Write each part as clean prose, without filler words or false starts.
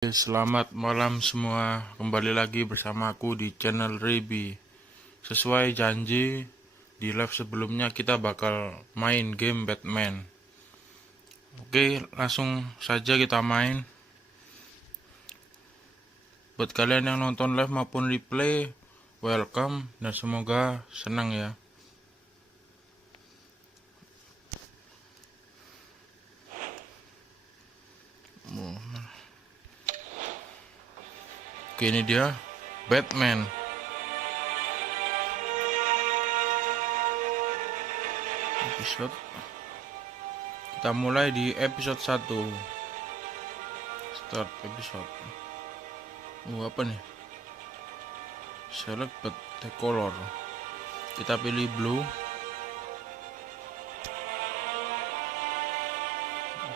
Selamat malam semua, kembali lagi bersama aku di channel Rebi. Sesuai janji, di live sebelumnya kita bakal main game Batman. Oke, langsung saja kita main. Buat kalian yang nonton live maupun replay, welcome dan semoga senang ya. Oke, ini dia Batman. Episode. Kita mulai di episode 1. Start episode. Apa nih? Select the color. Kita pilih blue.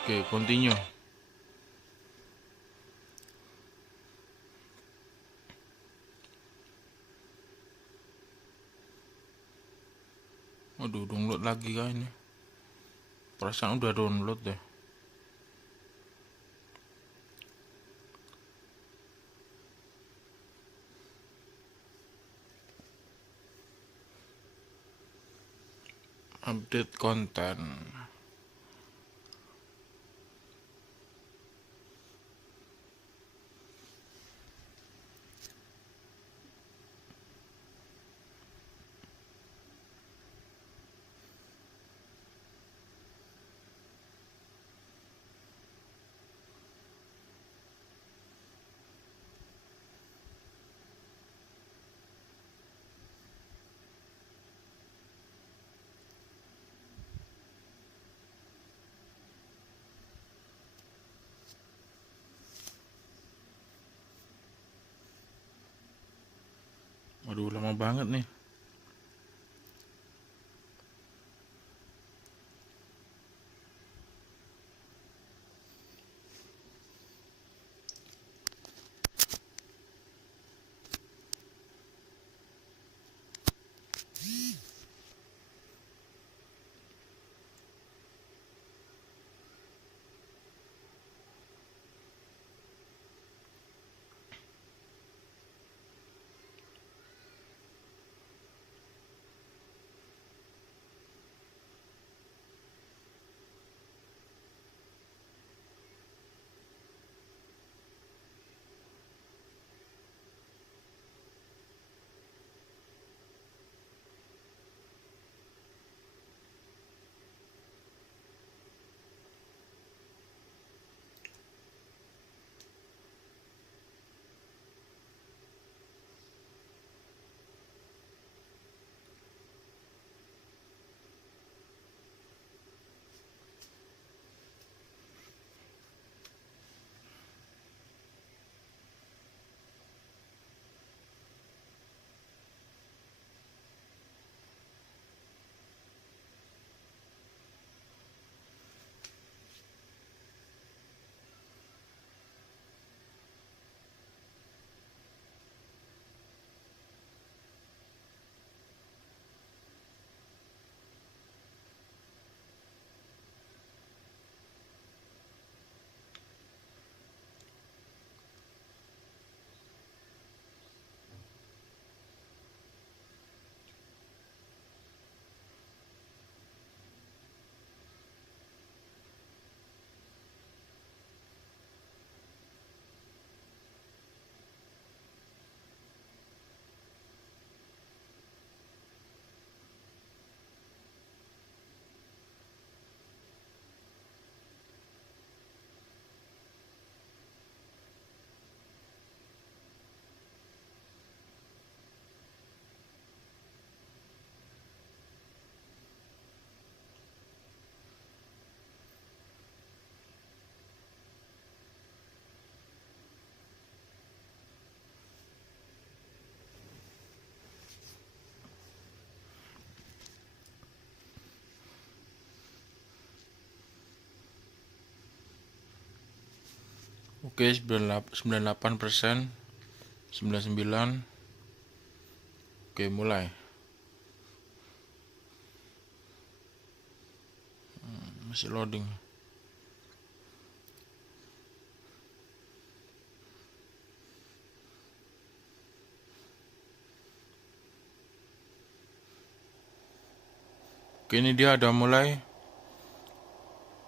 Oke, continue. Aduh, download lagi kah ini? Perasaan udah download deh. Update konten. Waduh, lama banget nih. Oke, 98%, 99. Oke, mulai. Masih loading. Oke, ini dia udah mulai.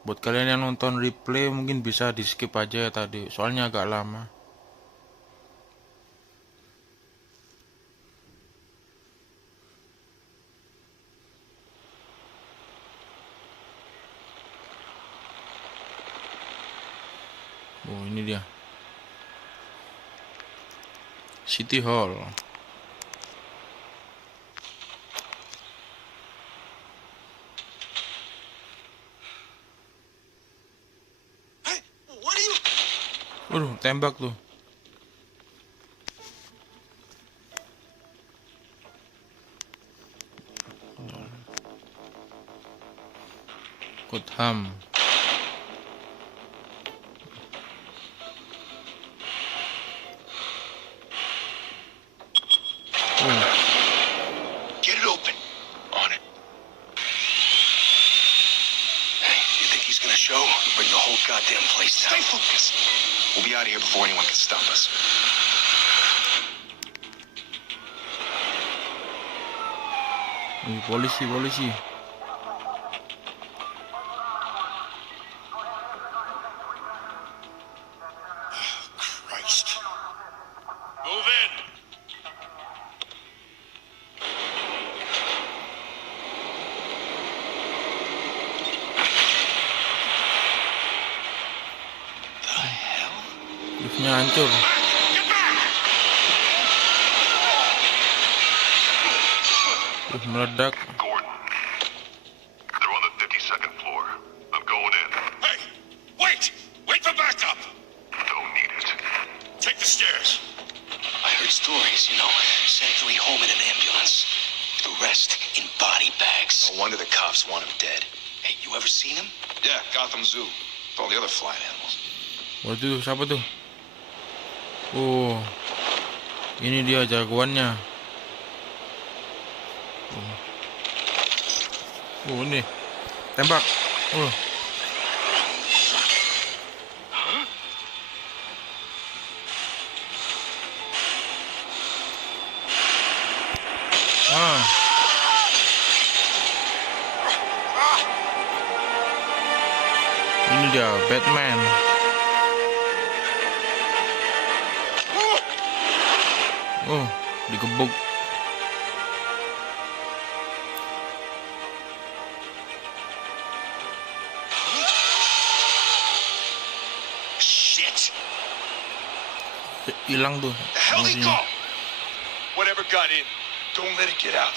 Buat kalian yang nonton replay mungkin bisa di skip aja ya tadi, soalnya agak lama. Oh, ini dia City Hall. Tembak tuh. Kutham. Get it open. On it. Hey, you think he's gonna show? Bring the whole goddamn place down. Stay focused. We'll be out of here before anyone can stop us. Polisi. Christ. Move in. The hell? Liftnya hancur. Meledak. Gordon, they're on the 52nd floor. I'm going in. Hey, wait! Wait for backup! Don't need it. Take the stairs. I heard stories, you know. Sent three home in an ambulance. The rest in body bags. No wonder the cops want him dead. Hey, you ever seen him? Yeah, Gotham Zoo. With all the other flying animals. Waduh, siapa tuh? Oh, ini dia jagoannya. Oh, ini tembak. Oh. Ini dia Batman. Oh, digebuk. Hilang tuh. The hell he go? Whatever got in, don't let it get out.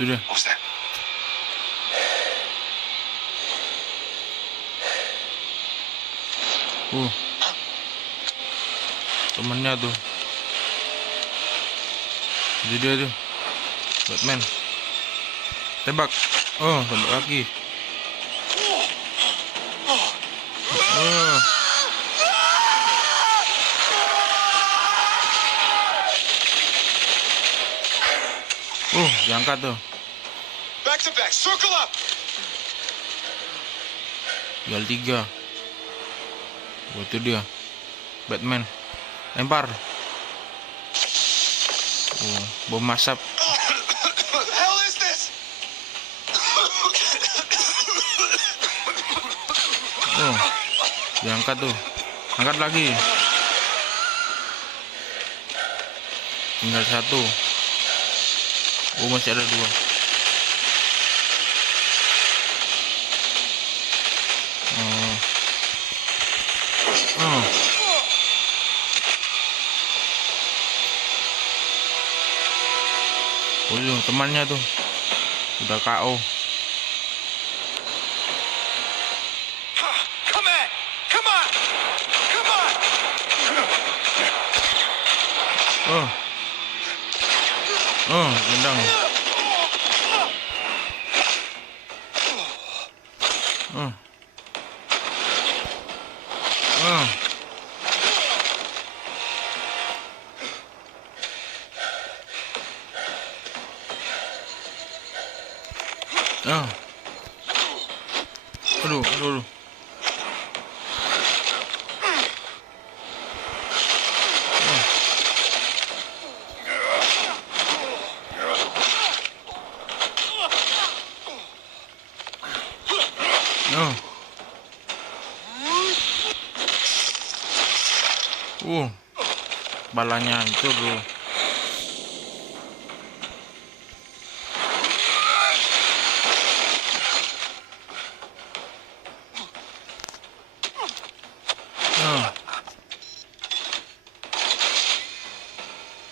Itu dia. What was that? Temennya tuh. Itu dia tuh. Batman. Tembak. Oh, tembak lagi. Diangkat tuh. Back to back, circle up. Tinggal 3. Oh, itu dia. Batman. Lempar. Oh, bom asap. What the hell is this? Oh, diangkat tuh. Angkat lagi. Tinggal 1. Oh, masih ada 2. Oh, temannya tuh udah KO. Gendang. Balanya itu bro.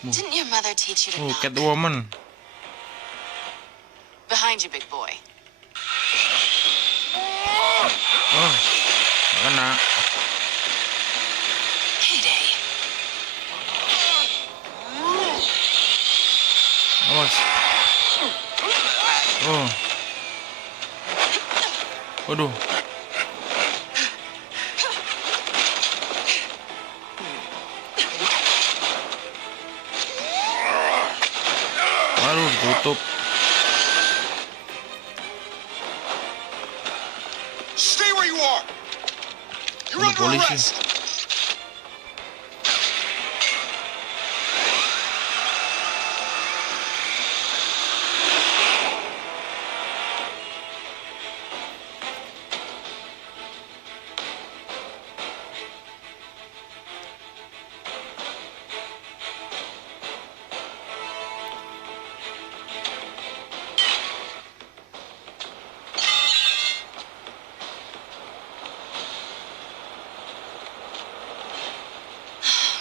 Didn't your mother teach you to knock? Catwoman. Behind you, big boy. Kena. Heyday. Awas. Waduh. Tutup. Stay where you are. You're under Polisi. arrest.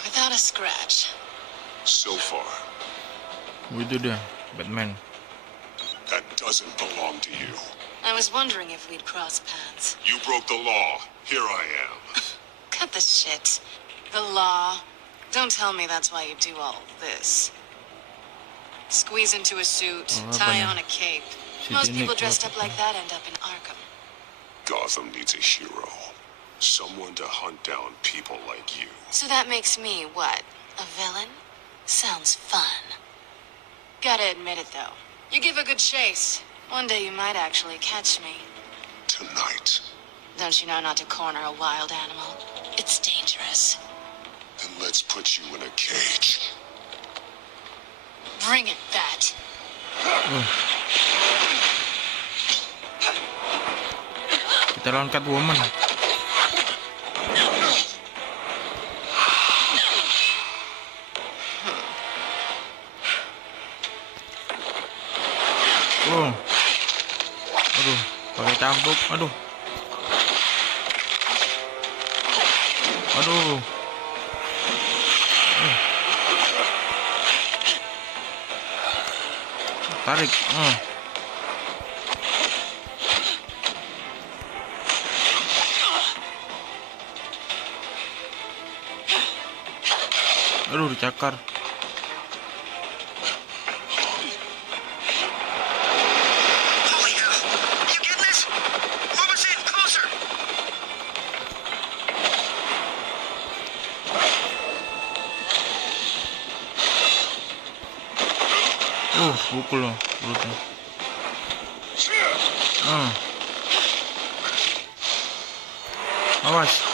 Without a scratch. So far, Itu dia, Batman. that doesn't belong to you. I was wondering if we'd cross paths. You broke the law. Here I am. Cut the shit. The law. Don't tell me that's why you do all this. Squeeze into a suit, tie on a cape. Most people dressed up like that end up in Arkham. Gotham needs a hero. Someone to hunt down people like you. So that makes me, what, a villain? Sounds fun. Gotta admit it, though. You give a good chase. One day you might actually catch me. Tonight. Don't you know not to corner a wild animal? It's dangerous. Then let's put you in a cage. Bring it, Bat. Kita lawan Catwoman. Aduh, pakai cambuk. Aduh. Tarik. Aduh, dicakar. Holy hell! You get this? Move us in closer. Pukul loh perutnya. Awas.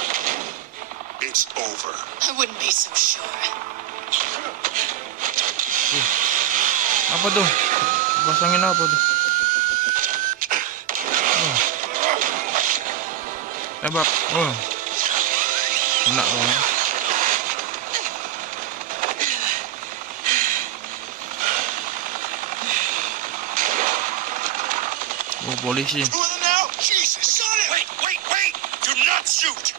It's over. I wouldn't be so sure. Apa tuh? Pasangin apa tuh? Tembak. Kena loh. Polisi. Two of them now? Jesus! Got it! Wait! Do not shoot!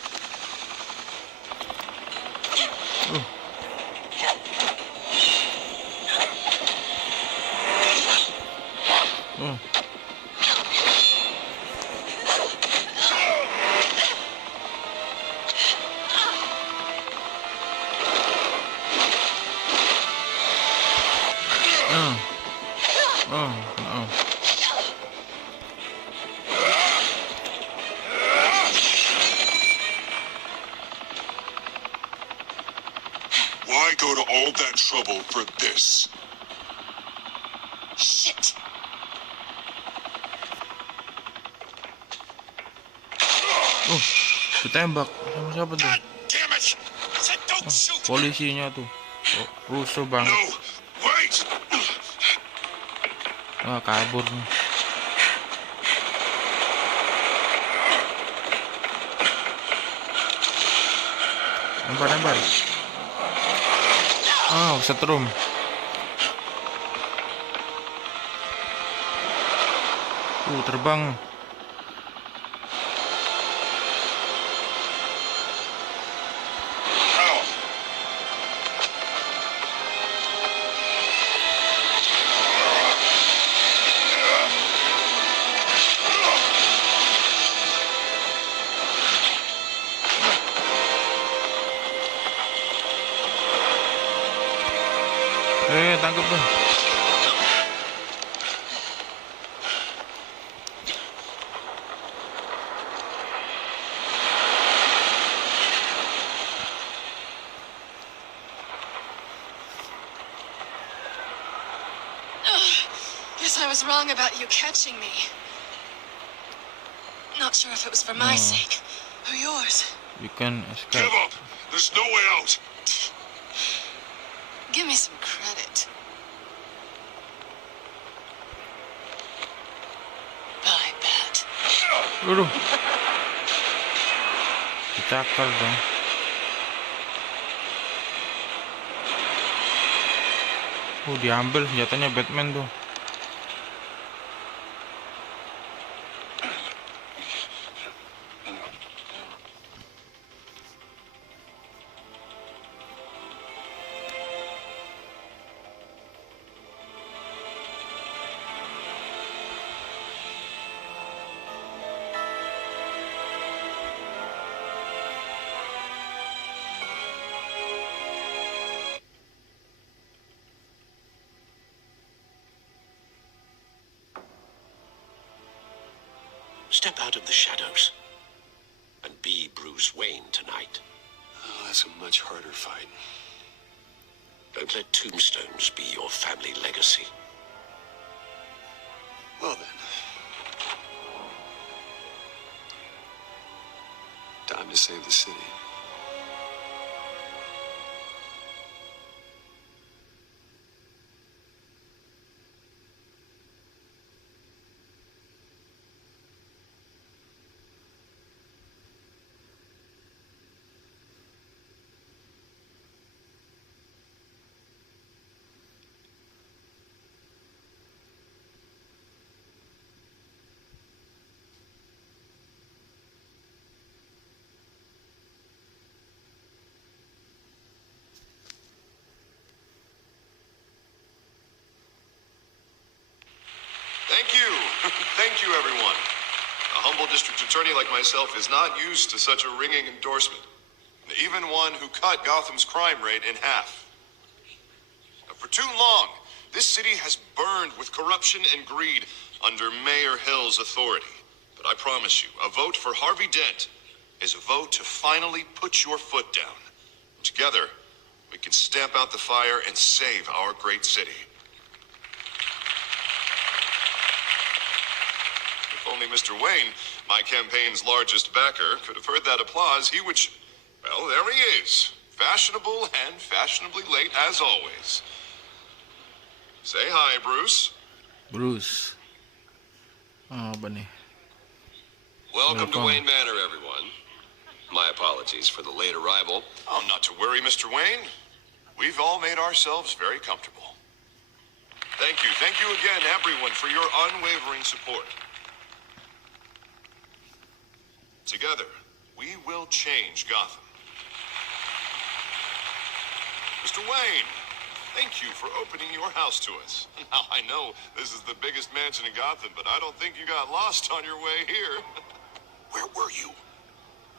Why go to all that trouble for this? Shit! Ditembak. Sama siapa tuh? God damn it! I said don't shoot! Polisinya tuh. Rusuh banget. No, wait! Kabur nih. Lempar. Oh, setrum. Terbang. Tangkap tuh. Guess I was wrong about you catching me. Not sure if it was for my sake or yours. You can escape. Give up! There's no way out! Give me some credit. Bye, Bat. Aduh. Dicakar dong. Diambil senjatanya Batman tuh. Step out of the shadows and be Bruce Wayne tonight. Oh, that's a much harder fight. Don't let tombstones be your family legacy. Well then. Time to save the city. Thank you. Thank you, everyone. A humble district attorney like myself is not used to such a ringing endorsement. Even one who cut Gotham's crime rate in half. For too long, this city has burned with corruption and greed under Mayor Hill's authority. But I promise you, a vote for Harvey Dent is a vote to finally put your foot down. Together, we can stamp out the fire and save our great city. If only Mr. Wayne, my campaign's largest backer, could have heard that applause, he would... Well, there he is. Fashionable and fashionably late, as always. Say hi, Bruce. Bruce. Apa nih? Welcome to Wayne Manor, everyone. My apologies for the late arrival. Oh, not to worry, Mr. Wayne. We've all made ourselves very comfortable. Thank you again, everyone, for your unwavering support. Together, we will change Gotham. Mr. Wayne, thank you for opening your house to us. Now, I know this is the biggest mansion in Gotham, but I don't think you got lost on your way here. Where were you?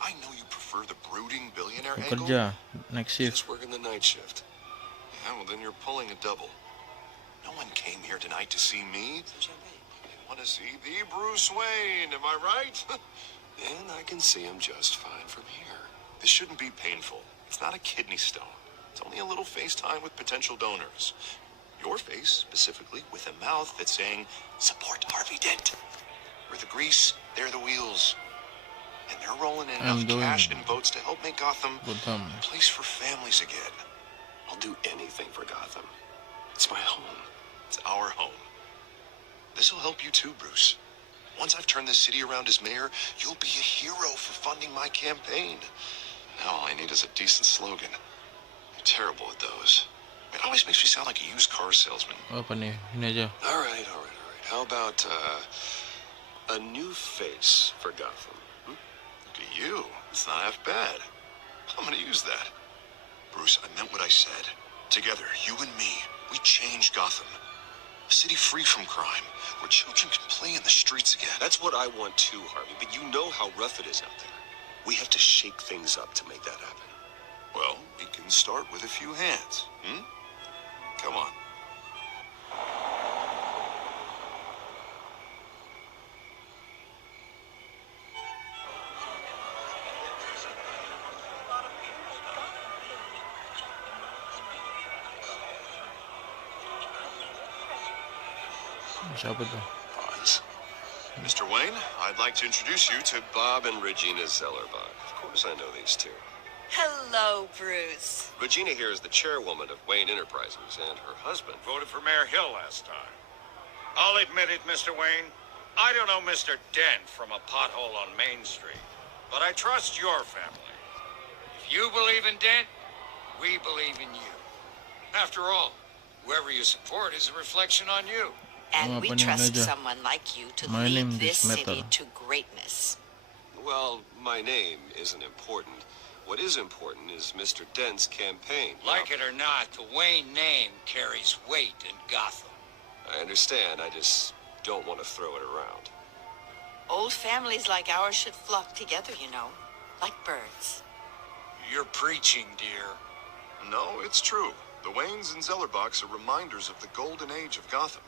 I know you prefer the brooding billionaire angle. Kerja, next shift. Just working the night shift. Yeah, well, then you're pulling a double. No one came here tonight to see me. They want to see the Bruce Wayne, am I right? And I can see him just fine from here. This shouldn't be painful. It's not a kidney stone. It's only a little FaceTime with potential donors. Your face, specifically, with a mouth that's saying, support Harvey Dent. We're the grease, they're the wheels. And they're rolling in enough cash and votes to help make Gotham a place for families again. I'll do anything for Gotham. It's my home. It's our home. This'll help you too, Bruce. Once I've turned this city around as mayor, you'll be a hero for funding my campaign. Now all I need is a decent slogan. I'm terrible at those. It always makes me sound like a used car salesman. Apa nih? Ini aja. All right. How about a new face for Gotham? Look at you. It's not half bad. I'm gonna use that. Bruce, I meant what I said. Together, you and me, we change Gotham. A city free from crime, where children can play in the streets again. That's what I want too, Harvey, but you know how rough it is out there. We have to shake things up to make that happen. Well, we can start with a few hands. Come on. Siapa tuh? Bonds. Mr. Wayne, I'd like to introduce you to Bob and Regina Zellerbach. Of course I know these two. Hello, Bruce. Regina here is the chairwoman of Wayne Enterprises, and her husband Voted for Mayor Hill last time. I'll admit it, Mr. Wayne. I don't know Mr. Dent from a pothole on Main Street, but I trust your family. If you believe in Dent, we believe in you. After all, whoever you support is a reflection on you. And we Apa nih, trust Raja? someone like you to My name lead this is city Metal. to greatness. Well, my name isn't important. What is important is Mr. Dent's campaign. Like it or not, the Wayne name carries weight in Gotham. I understand, I just don't want to throw it around. Old families like ours should flock together, you know, like birds. You're preaching, dear. No, it's true. The Waynes and Zellerbachs are reminders of the golden age of Gotham.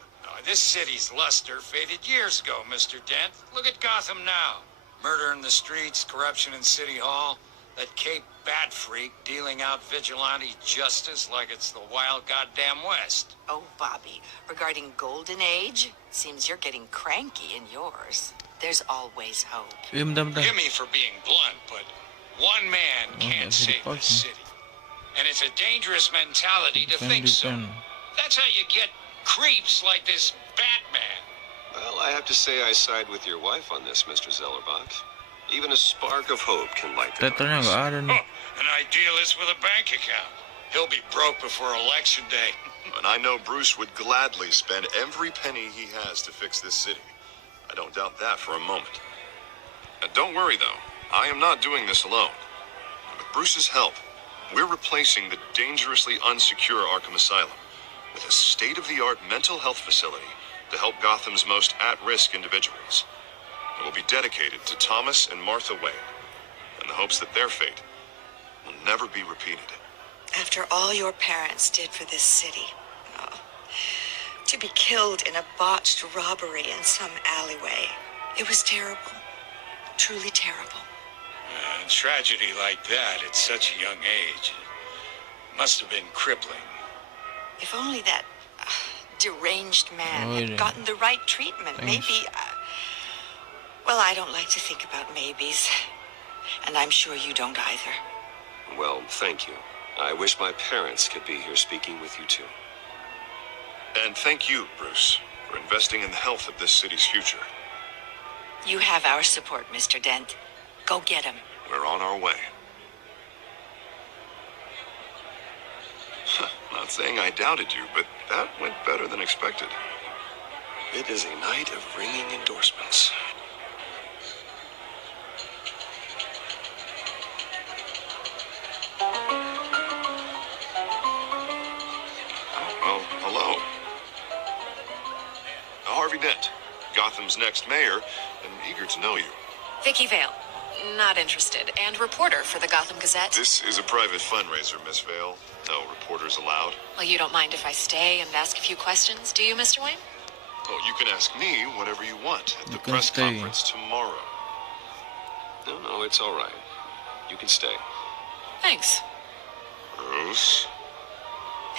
This city's luster faded years ago, Mr. Dent. Look at Gotham now. Murder in the streets, corruption in City Hall, that Cape Bat freak dealing out vigilante justice like it's the wild goddamn West. Oh, Bobby, regarding Golden Age, seems you're getting cranky in yours. There's always hope. Bentar. Forgive me for being blunt, but one man can't nggak bisa save the dipause. city. And it's a dangerous mentality to Kan think so. depend. That's how you get creeps like this Batman. Well, I have to say I side with your wife on this, Mr. Zellerbach. Even a spark of hope can light the Tetelnya darkness. nggak ada nih. An idealist with a bank account. He'll be broke before election day. And I know Bruce would gladly spend every penny he has to fix this city. I don't doubt that for a moment. And don't worry, though. I am not doing this alone. With Bruce's help, we're replacing the dangerously unsecure Arkham Asylum with a state-of-the-art mental health facility to help Gotham's most at-risk individuals. It will be dedicated to Thomas and Martha Wayne, in the hopes that their fate will never be repeated. After all your parents did for this city, to be killed in a botched robbery in some alleyway, it was terrible. Truly terrible. Tragedy like that at such a young age must have been crippling. If only that deranged man Oh, had yeah. gotten the right treatment, Thanks. maybe. Well, I don't like to think about maybes, and I'm sure you don't either. Well, thank you. I wish my parents could be here speaking with you too. And thank you, Bruce, for investing in the health of this city's future. You have our support, Mr. Dent. Go get him. We're on our way. Not saying I doubted you, but that went better than expected. It is a night of ringing endorsements. Well, hello. Harvey Dent, Gotham's next mayor, and eager to know you. Vicky Vale. Not interested. And reporter for the Gotham Gazette. This is a private fundraiser, Miss Vale. No reporters allowed. Well, you don't mind if I stay and ask a few questions, do you, Mr. Wayne? Oh, you can ask me whatever you want at the You can press stay. conference tomorrow. No, it's all right. You can stay. Thanks. Bruce?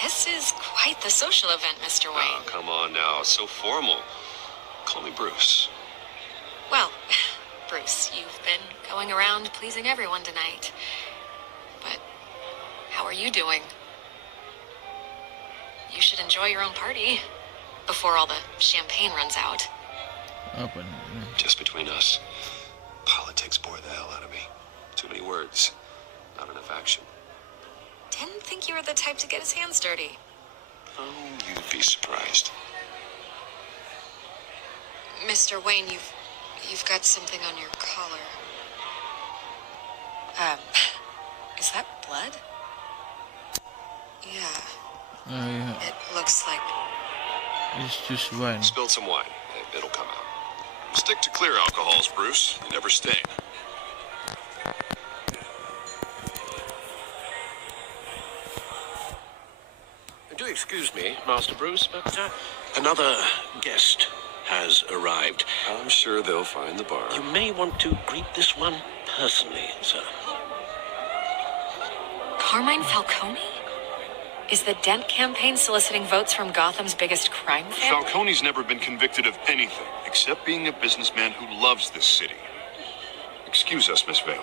This is quite the social event, Mr. Oh, Wayne. come on now. It's so formal. Call me Bruce. Well, Bruce, you've been going around pleasing everyone tonight. But how are you doing? You should enjoy your own party before all the champagne runs out. Apa nih? Just between us. Politics bore the hell out of me. Too many words. Not enough action. Didn't think you were the type to get his hands dirty. Oh, you'd be surprised. Mr. Wayne, you've got something on your collar. Is that blood? Yeah. Yeah. It looks like... It's just wine. Spilled some wine. It'll come out. Stick to clear alcohols, Bruce. They never stain. Do excuse me, Master Bruce, but another guest has arrived. I'm sure they'll find the bar. You may want to greet this one personally, sir. Carmine Falcone? Is the Dent campaign soliciting votes from Gotham's biggest crime family? Falcone's never been convicted of anything except being a businessman who loves this city. Excuse us, Miss Vale.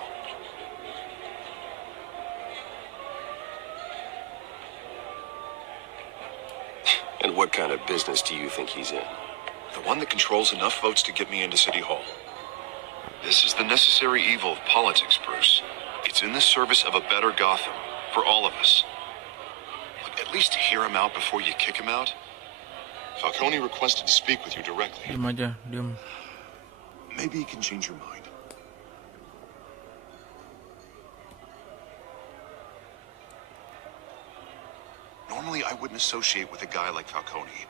And what kind of business do you think he's in? The one that controls enough votes to get me into City Hall. This is the necessary evil of politics, Bruce. It's in the service of a better Gotham, for all of us. Look, at least hear him out before you kick him out. Falcone requested to speak with you directly. Diam aja, diam. Maybe he can change your mind. Normally, I wouldn't associate with a guy like Falcone,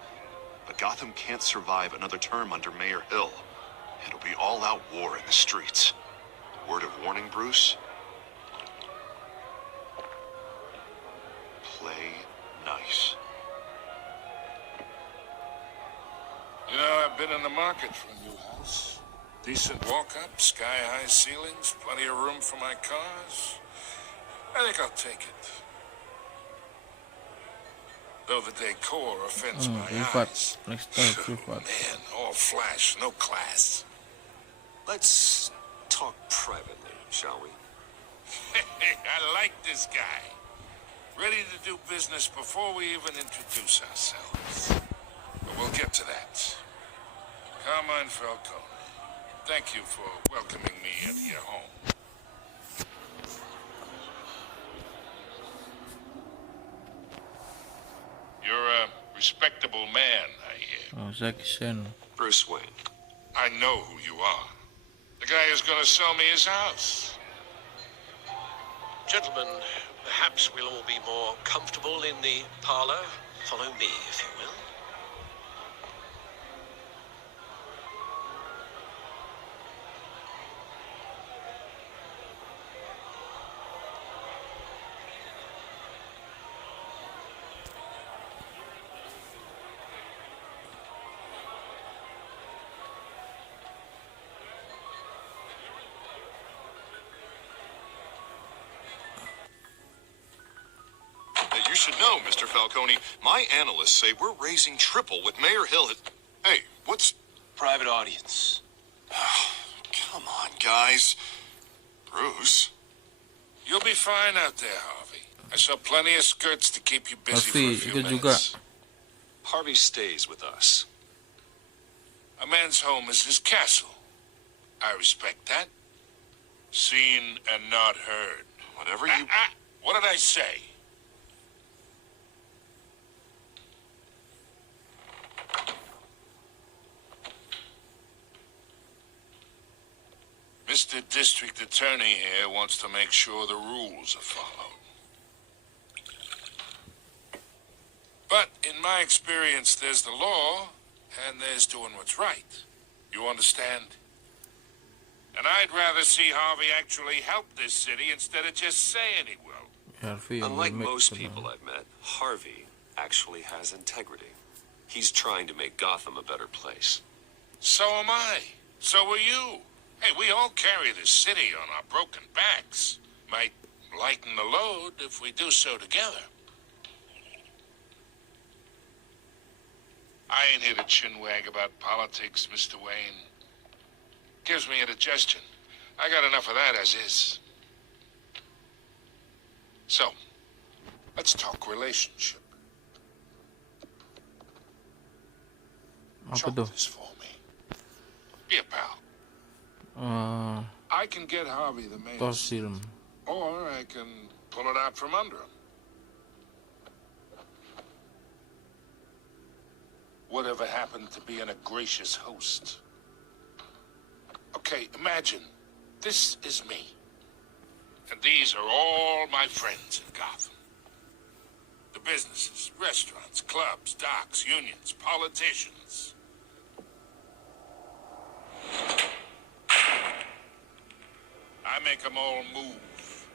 but Gotham can't survive another term under Mayor Hill. It'll be all-out war in the streets. Word of warning, Bruce? Play nice. You know, I've been in the market for a new house. Decent walk-up, sky-high ceilings, plenty of room for my cars. I think I'll take it. Though the decor offends my Privat. eyes. Next time privat. Man, all flash, no class. Let's talk privately, shall we? I like this guy. Ready to do business before we even introduce ourselves. But we'll get to that. Carmine Falcone, thank you for welcoming me into your home. You're a respectable man, I hear. Oh, Zack Sen. Bruce Wayne. I know who you are. The guy who's gonna sell me his house. Gentlemen, perhaps we'll all be more comfortable in the parlor. Follow me, if you will. You should know, Mr. Falcone, my analysts say we're raising triple with Mayor Hill. Hey, what's... Private audience. Come on, guys. Bruce. You'll be fine out there, Harvey. I saw plenty of skirts to keep you busy for a Harvey, few ikut juga. minutes. Harvey stays with us. A man's home is his castle. I respect that. Seen and not heard. Whatever you... What did I say? Mr. District Attorney here wants to make sure the rules are followed. But in my experience, there's the law, and there's doing what's right. You understand? And I'd rather see Harvey actually help this city instead of just saying he will. Harvey, Unlike remake most pernah. people I've met, Harvey actually has integrity. He's trying to make Gotham a better place. So am I. So are you. Hey, we all carry this city on our broken backs. Might lighten the load if we do so together. I ain't here to chinwag about politics, Mr. Wayne. Gives me indigestion. I got enough of that as is. So, let's talk relationship. Apa Chop tuh? this for me. Be a pal. Eh, I can get Harvey the mayor, tos film. or I can pull it out from under him. Whatever happened to being a gracious host? Okay, imagine, this is me. And these are all my friends in Gotham. The businesses, restaurants, clubs, docks, unions, politicians. I make them all move.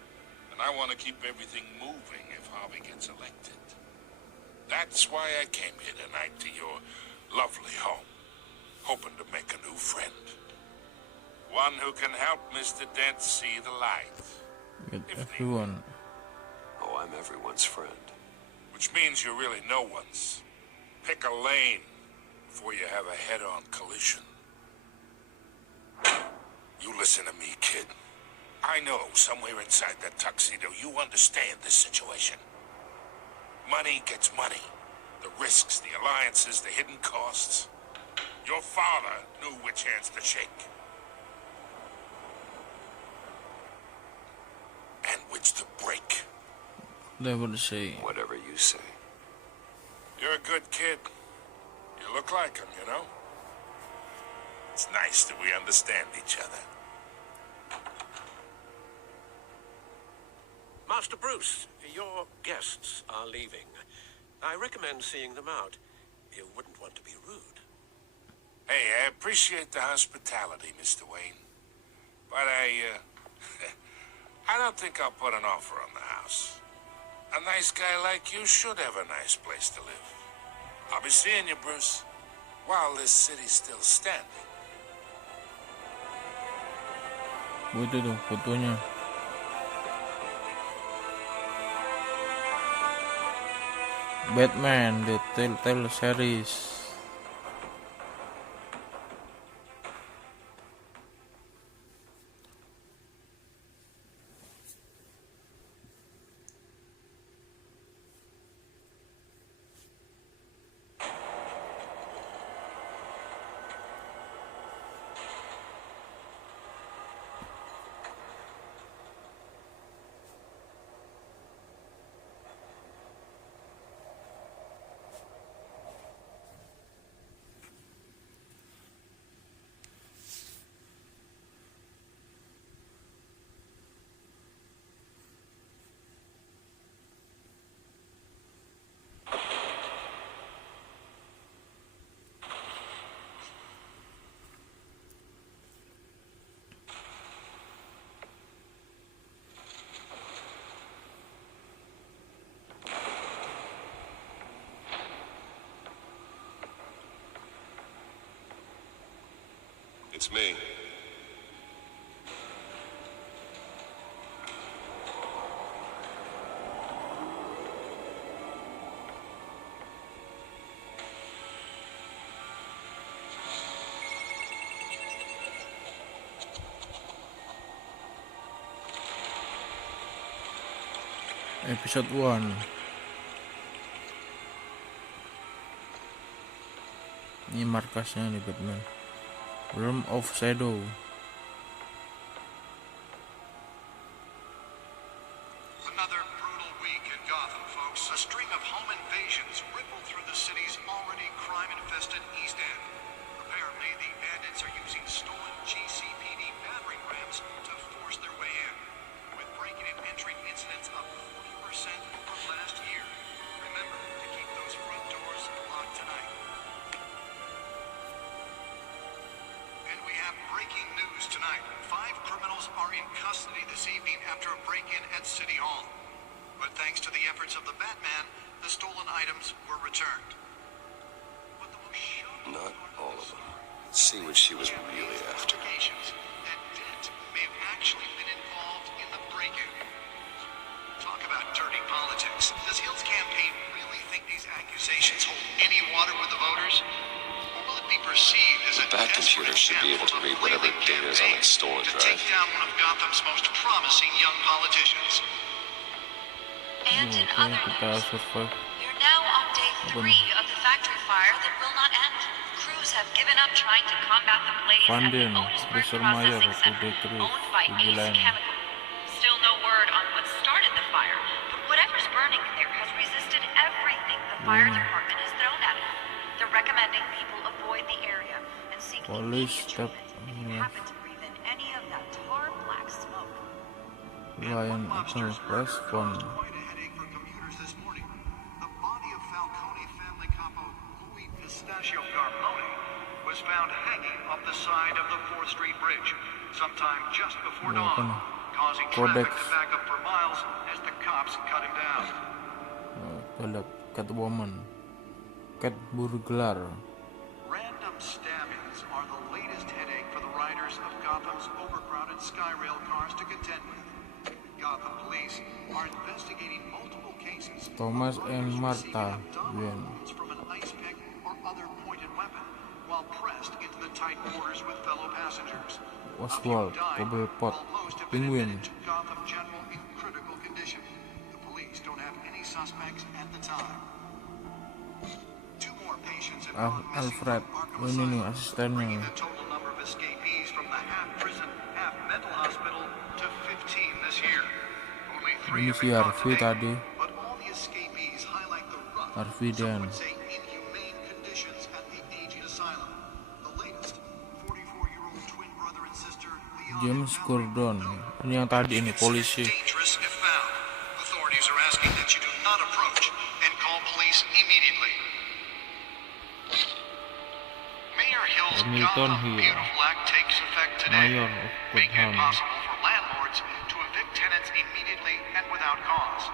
And I want to keep everything moving if Harvey gets elected. That's why I came here tonight to your lovely home, hoping to make a new friend. One who can help Mr. Dent see the light. Get everyone. Oh, I'm everyone's friend. Which means you're really no one's. Pick a lane before you have a head-on collision. You listen to me, kid. I know somewhere inside that tuxedo you understand this situation. Money gets money. The risks, the alliances, the hidden costs. Your father knew which hands to shake. And which to break. They would say. Whatever you say. You're a good kid. You look like him, you know? It's nice that we understand each other. Master Bruce, your guests are leaving. I recommend seeing them out. You wouldn't want to be rude. Hey, I appreciate the hospitality, Mr. Wayne. But I don't think I'll put an offer on the house. A nice guy like you should have a nice place to live. I'll be seeing you, Bruce, while this city's still standing. Itu tuh fotonya. Batman The Telltale Series. It's me. Episode 1. Ini markasnya nih Batman. Realm of Shadow. Another brutal week in Gotham, folks. A string of home invasions rippled through the city's already crime-infested East End. Apparently, the bandits are using stolen GCPD battering rams to force their way in, with breaking and entry incidents up 40% from last year. Remember to keep those front doors locked tonight. And we have breaking news tonight. 5 criminals are in custody this evening after a break-in at City Hall. But thanks to the efforts of the Batman, the stolen items were returned. But the most shocking Not all of them. Let's see what she was really after. that Dent may have actually been involved in the break-in. Talk about dirty politics. Does Hill's campaign really think these accusations hold any water with the voters? Or will it be perceived as a Bat computer should be able to read whatever data is on that stolen to drive. take down one of Gotham's most promising young politicians? And in other news, Survive. we're now on day 3 of the factory fire that will not end. Crews have given up trying to combat the blaze at the Fanden, Otisburg Profesor Mayer, Processing Center, Day 3, owned by Ace Vigilan. Chemical. Still no word on what started the fire, but whatever's burning in there has resisted everything the fire department has thrown at it. They're recommending people avoid the area and seek immediate treatment if you happen to breathe in any of that tar black smoke. Lion respond. Was found hanging off the side of the 4th Street Bridge sometime just before dawn, causing traffic to back up for miles as the cops cut him down. Catwoman, Cat burglar. Random stabbings are the latest headache for the riders of Gotham's overcrowded Skyrail cars to contend with. Gotham police are investigating multiple cases. Thomas and Martha Wayne. From an ice pick or other pointed weapon while pressed into the tight quarters with fellow passengers. Oswald, Cobblepot, Penguin. Gotham General in critical condition. The police don't have any suspects at the time. 2 more patients have gone missing Alfred, ini nih asistennya. bringing the total number of escapees from the half prison, half mental hospital to 15 this year. Only 3 Ini have si been caught Harvey today, tadi. but all the escapees highlight the rough, Harvey.Dan. inhumane conditions at the aging asylum. The latest, 44-year-old twin brother and sister Leon James Gordon. Ini yang tadi ini polisi. dangerous if found. Authorities are asking that you do not approach and call police immediately. Mayor Hill's Hamilton Gotham Hill, Beautiful Act takes effect today, Mayor of making it Gotham. possible for landlords to evict tenants immediately and without cause.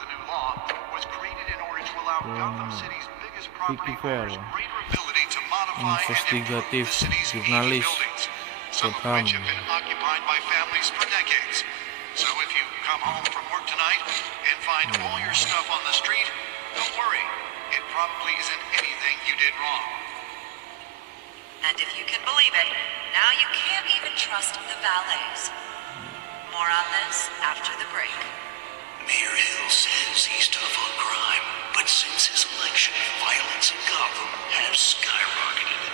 The new law was created in order to allow Gotham City's biggest property owners greater ability to modify and improve the Investigatif, city's aging jurnalis, buildings, some of Gotham. which have been occupied by families for decades. So if you come home from work tonight and find all your stuff on the street, don't worry. It probably isn't anything you did wrong. And if you can believe it, now you can't even trust the valets. More on this after the break. Mayor Hill says he's tough on crime, but since his election, violence in Gotham has skyrocketed.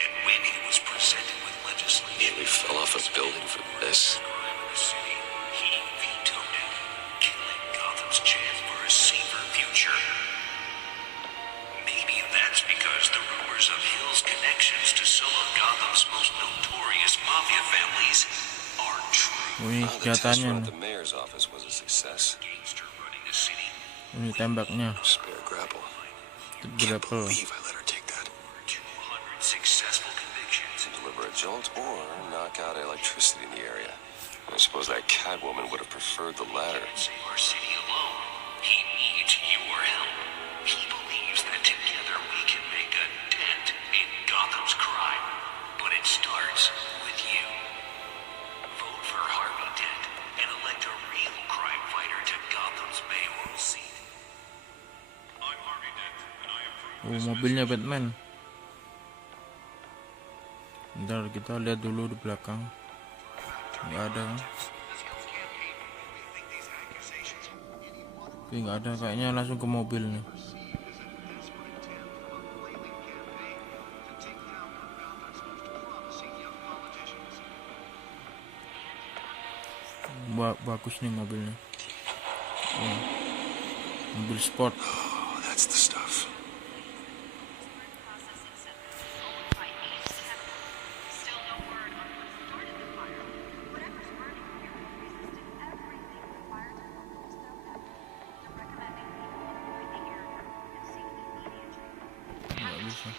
And when he was presented with legislation, He fell off a building for this. he vetoed it, killing Gotham's chance for a safer future. Maybe that's because the rumors of Hill's connections to some of Gotham's most notorious mafia families are true. Ini The test senjatanya run at nih. the mayor's office was a success. Gangster running the city. Ini tembaknya. Spare grapple. Grapple. Believe I let her take that. 200 successful convictions. Deliver a jolt or knock out electricity in the area. I suppose that Catwoman would have preferred the latter. Save our city alone. He needs your help. He believes that together we can make a dent in Gotham's crime. But it starts with you. Vote for Harvey Dent and elect a real crime fighter to Gotham's mayoral seat. I'm Harvey Dent, and I approve. Mobilnya Batman. Bentar, kita lihat dulu di belakang. Nggak ada kan? Tapi nggak ada, kayaknya langsung ke mobil nih. Bagus nih mobilnya. Mobil sport. Oh, that's the stuff. Nggak bisa.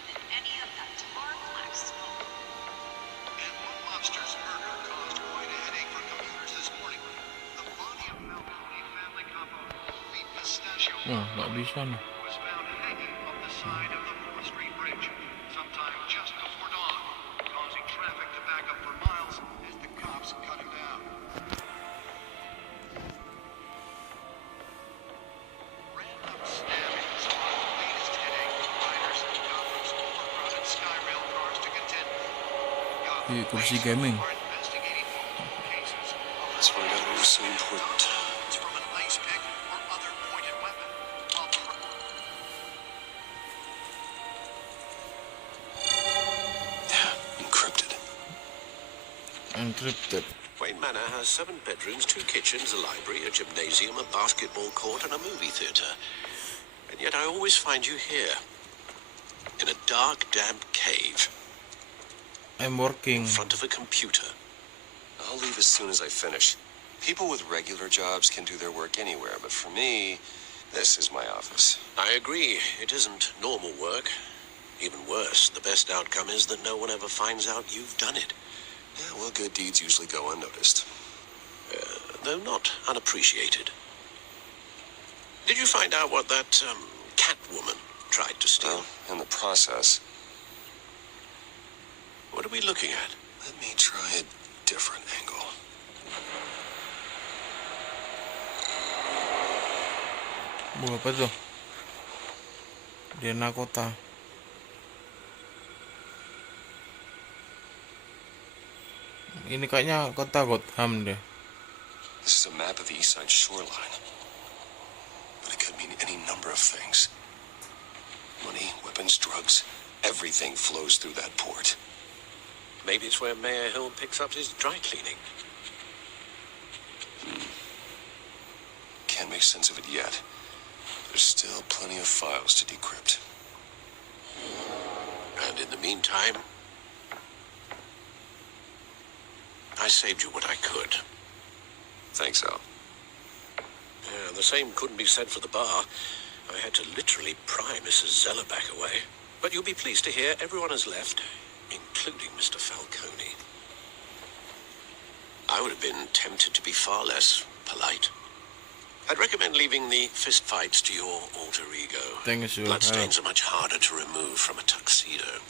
Oh, nggak bisa nih. Was found hanging off the side of the 4th Street Bridge sometime just before dawn, causing traffic to back up for miles as the cops cut him down. Random stabbings are the latest headache for riders of Gotham's overcrowded Skyrail cars to contend with. Di kursi gaming. Are investigating multiple cases of That's why that was so important. from an ice pick or other pointed weapon, while Encrypted. Encrypted. Wayne Manor has 7 bedrooms, 2 kitchens, a library, a gymnasium, a basketball court, and a movie theatre. And yet I always find you here. in a dark, damp cave. I'm working. In front of a computer. I'll leave as soon as I finish. People with regular jobs can do their work anywhere, but for me, this is my office. I agree. It isn't normal work. Even worse, the best outcome is that no one ever finds out you've done it. Yeah, well, good deeds usually go unnoticed. Though not unappreciated. Did you find out what that, cat woman tried to steal? Well, in the process. What are we looking at? Let me try a different angle. Apa tuh? Dena kota. Ini kayaknya kota Gotham deh. This is a map of the East Side shoreline. But it could mean any number of things. Money, weapons, drugs, everything flows through that port. Maybe it's where Mayor Hill picks up his dry cleaning. Can't make sense of it yet. There's still plenty of files to decrypt. And in the meantime, I saved you what I could. Thanks, Al. Yeah, the same couldn't be said for the bar. I had to literally pry Mrs. Zellerback away. But you'll be pleased to hear everyone has left, including Mr. Falcone. I would have been tempted to be far less polite. I'd recommend leaving the fistfights to your alter ego. Thank you. Bloodstains are much harder to remove from a tuxedo.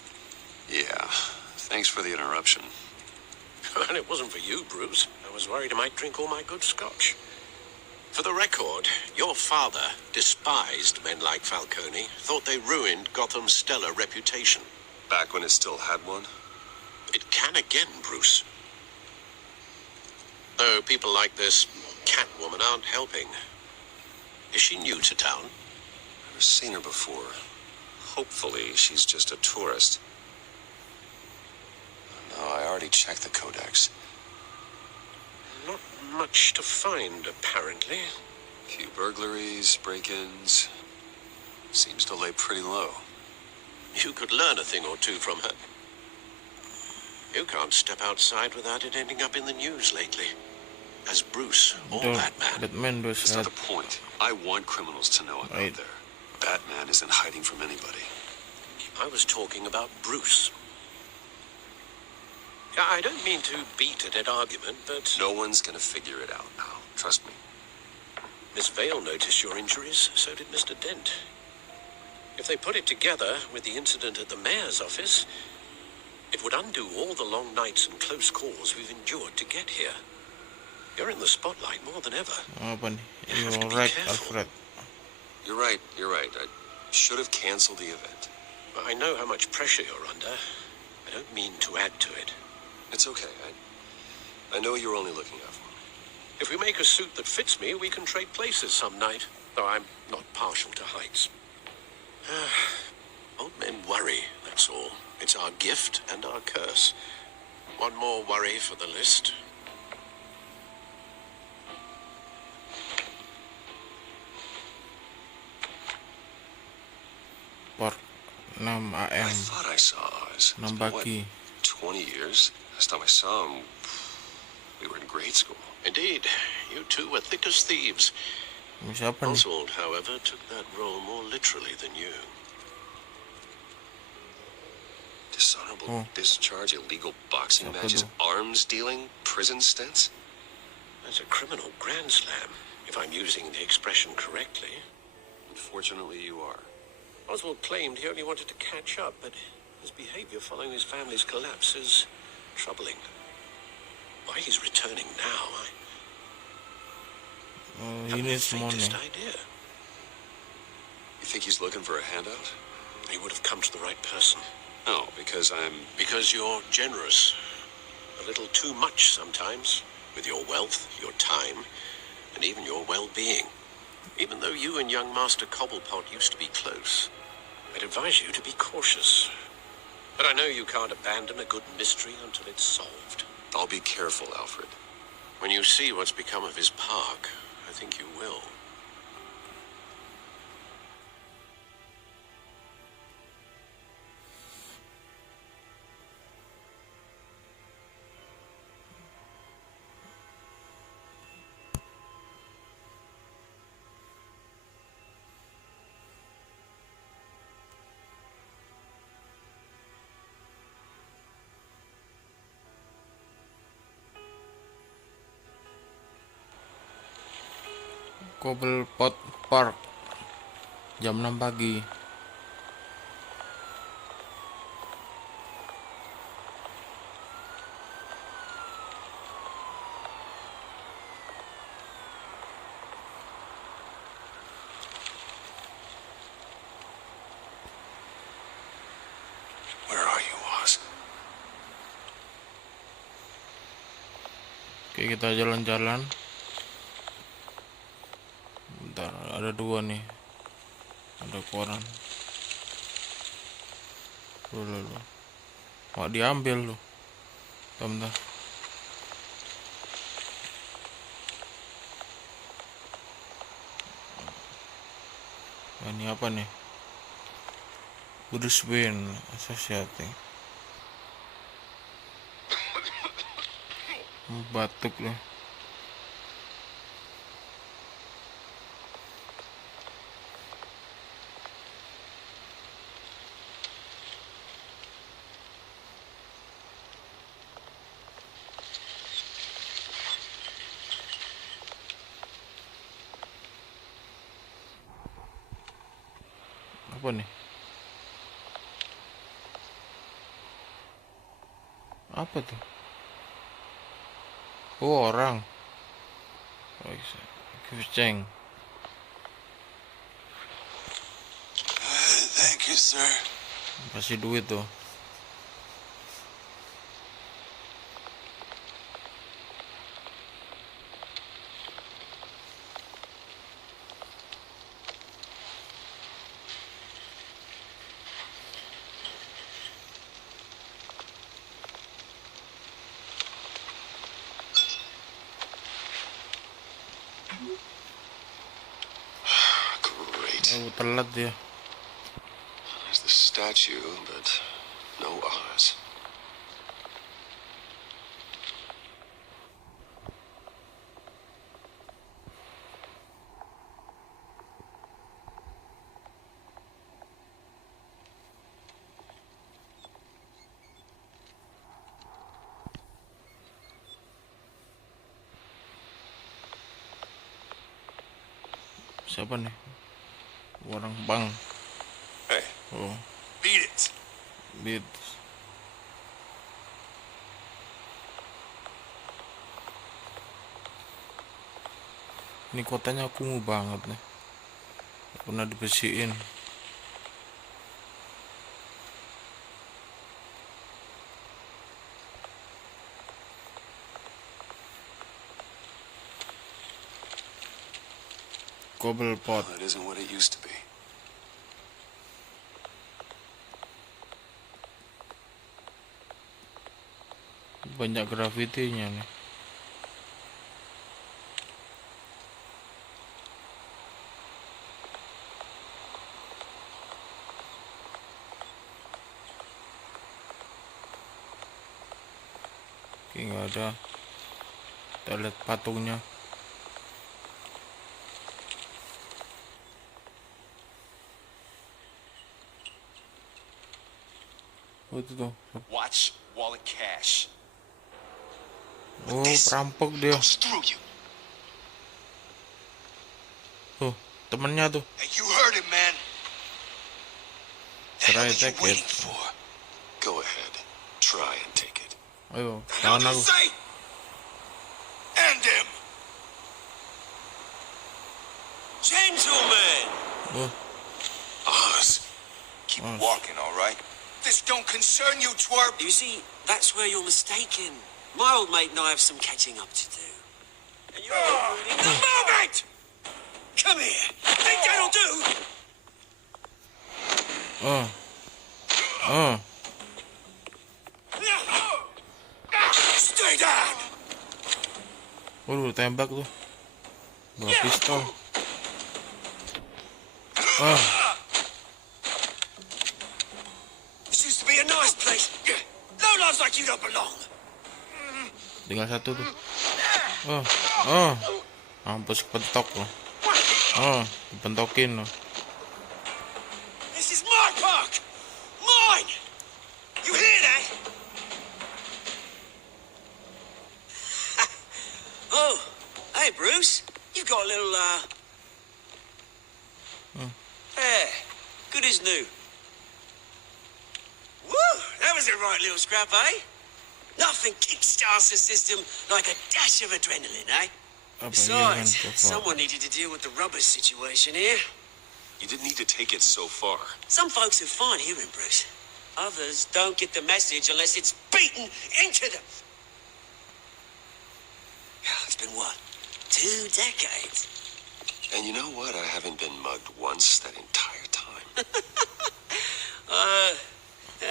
Yeah, thanks for the interruption. And it wasn't for you, Bruce. I was worried I might drink all my good scotch. For the record, your father despised men like Falcone, thought they ruined Gotham's stellar reputation. Back when it still had one? It can again, Bruce. Though people like this Catwoman aren't helping. Is she new to town? Never seen her before. Hopefully she's just a tourist. No, I already checked the codex. Not much to find, apparently. Few burglaries, break-ins. Seems to lay pretty low. You could learn a thing or two from her. You can't step outside without it ending up in the news lately. As Bruce or Batman. That's not the point. I want criminals to know I'm out there. Batman isn't hiding from anybody. I was talking about Bruce. I don't mean to beat a dead argument, but... No one's gonna figure it out now. Trust me. Miss Vale noticed your injuries, so did Mr. Dent. If they put it together with the incident at the mayor's office, it would undo all the long nights and close calls we've endured to get here. You're in the spotlight more than ever. Apa nih? You're right, Alfred. You're right. I should have canceled the event. I know how much pressure you're under. I don't mean to add to it. It's okay. I know you're only looking out for me. If we make a suit that fits me, we can trade places some night. Though I'm not partial to heights. Old men worry, that's all. It's our gift and our curse. One more worry for the list. Port 6 AM. I thought I saw Oz. 6 pagi. 20 years? Last time I saw him, we were in grade school. Indeed. You two were thick as thieves. Siapa nih? Oswald, however, took that role more literally than you. Dishonorable discharge, illegal boxing matches, arms dealing, prison stints? That's a criminal grand slam, if I'm using the expression correctly. Unfortunately, you are. Oswald claimed he only wanted to catch up, but his behavior following his family's collapse is troubling. Why he's returning now, I he needs have the money. faintest idea. You think he's looking for a handout? He would have come to the right person. No, because Because you're generous. A little too much sometimes. With your wealth, your time, and even your well-being. Even though you and young Master Cobblepot used to be close, I'd advise you to be cautious. But I know you can't abandon a good mystery until it's solved. I'll be careful, Alfred. When you see what's become of his park, I think you will. Cobblepot Park jam 6 pagi. Where are you, Oz? Oke, kita jalan-jalan. Bentar, ada 2 nih. Ada koran. Loh. Mau diambil loh. Bentar. Ini apa nih? Bruce Wayne Associating. Batuk loh. Apa nih? Apa tuh? Oh, orang. Kucing. Thank you, sir. Kasih duit tuh. Great. Oh, telat dia. There's the statue, but no Oz. Siapa nih? Orang bang. Hey, Oh, beat it. beat. Ini kotanya kumuh banget nih. Nggak pernah dibersihin. Cobblepot. Well, it isn't what it used to be. Banyak grafitinya nih. Oke, nggak ada. Kita lihat patungnya. Oh, itu tuh. Watch wallet cash. Oh, perampok dia. Screw you. Tuh, temennya tuh. Hey, you heard it, man. Try What are you take it. waiting for? Go ahead. Try and take it. Ayo, How jangan do you aku. say? End him. Gentlemen! Oh, Oz. Keep Oz. walking, all right? This don't concern you, twerp. You see, that's where you're mistaken. My old mate and I have some catching up to do. And you're including the moment! Come here. Think that'll do? oh, oh. Stay down. Waduh, tembak tuh. Bawa pistol. Oh, This used to be a nice place. Lowlifes like you don't belong. tinggal satu tuh. Oh, oh. Mampus kepentok loh. Oh, dipentokin loh. This is my park. Mine. You hear that? Oh, hey, Bruce. You've got a little, Yeah, good as new. Woo! That was a right little scrap, eh? Nothing kickstarts the system like a dash of adrenaline, eh? Besides, someone needed to deal with the rubber situation here. You didn't need to take it so far. Some folks are fine hearing, Bruce. Others don't get the message unless it's beaten into them. It's been, what, 2 decades? And you know what? I haven't been mugged once that entire time.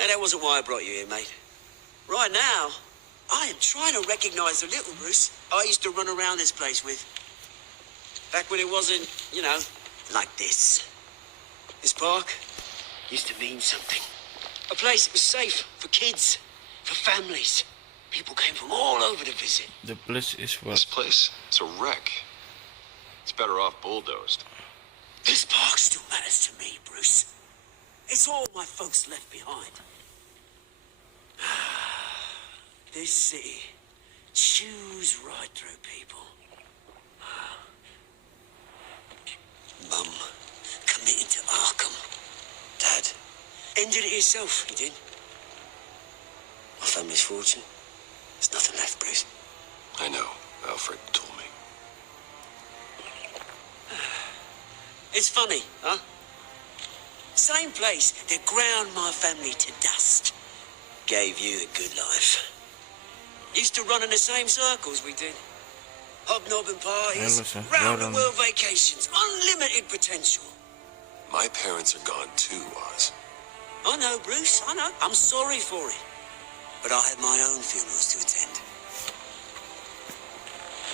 That wasn't why I brought you here, mate. Right now, I am trying to recognize the little Bruce I used to run around this place with. Back when it wasn't, you know, like this. This park used to mean something. A place that was safe for kids, for families. People came from all over to visit. The place is what? This place, it's a wreck. It's better off bulldozed. This park still matters to me, Bruce. It's all my folks left behind. This city chews right through people. Mum committed to Arkham. Dad ended it himself, he did. My family's fortune. There's nothing left, Bruce. I know. Alfred told me. It's funny, huh? Same place that ground my family to dust. Gave you the good life. Used to run in the same circles we did. Hobnobbing parties, round-the-world vacations, unlimited potential. My parents are gone too, Oz. I know, Bruce, I know. I'm sorry for it. But I had my own funerals to attend.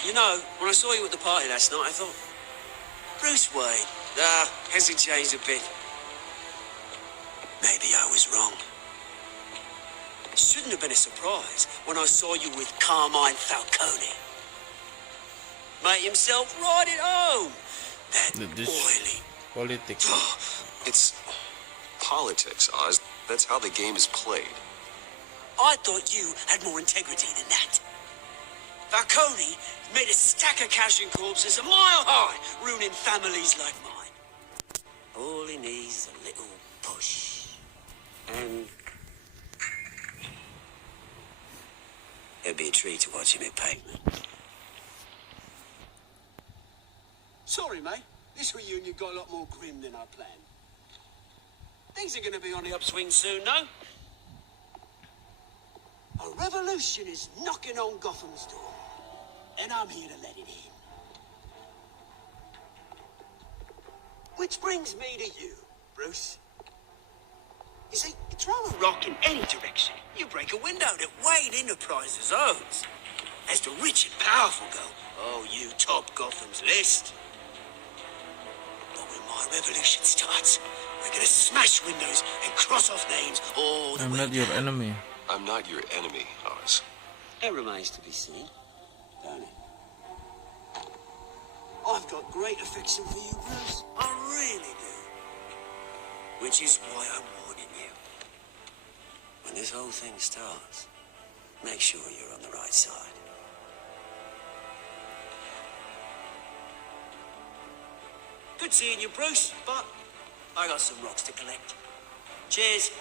You know, when I saw you at the party last night, I thought, Bruce Wayne, hasn't changed a bit. Maybe I was wrong. It shouldn't have been a surprise when I saw you with Carmine Falcone. Made himself right at home. That oily politics. It's politics, Oz. That's how the game is played. I thought you had more integrity than that. Falcone made a stack of cash and corpses a mile high, ruining families like mine. All he needs is a little push. And it'd be a treat to watch him hit pavement. Sorry, mate. This reunion got a lot more grim than I planned. Things are going to be on the upswing soon, no? A revolution is knocking on Gotham's door, and I'm here to let it in. Which brings me to you, Bruce. You see, you throw a rock in any direction, you break a window that Wayne Enterprises owns. As the rich and powerful go, oh, you top Gotham's list. But when my revolution starts, we're gonna smash windows and cross off names all the way. I'm not your enemy. I'm not your enemy, Oz. It remains to be seen, don't it? I've got great affection for you, Bruce. I really do. Which is why I'm warning you. When this whole thing starts, make sure you're on the right side. Good seeing you, Bruce, but I got some rocks to collect. Cheers.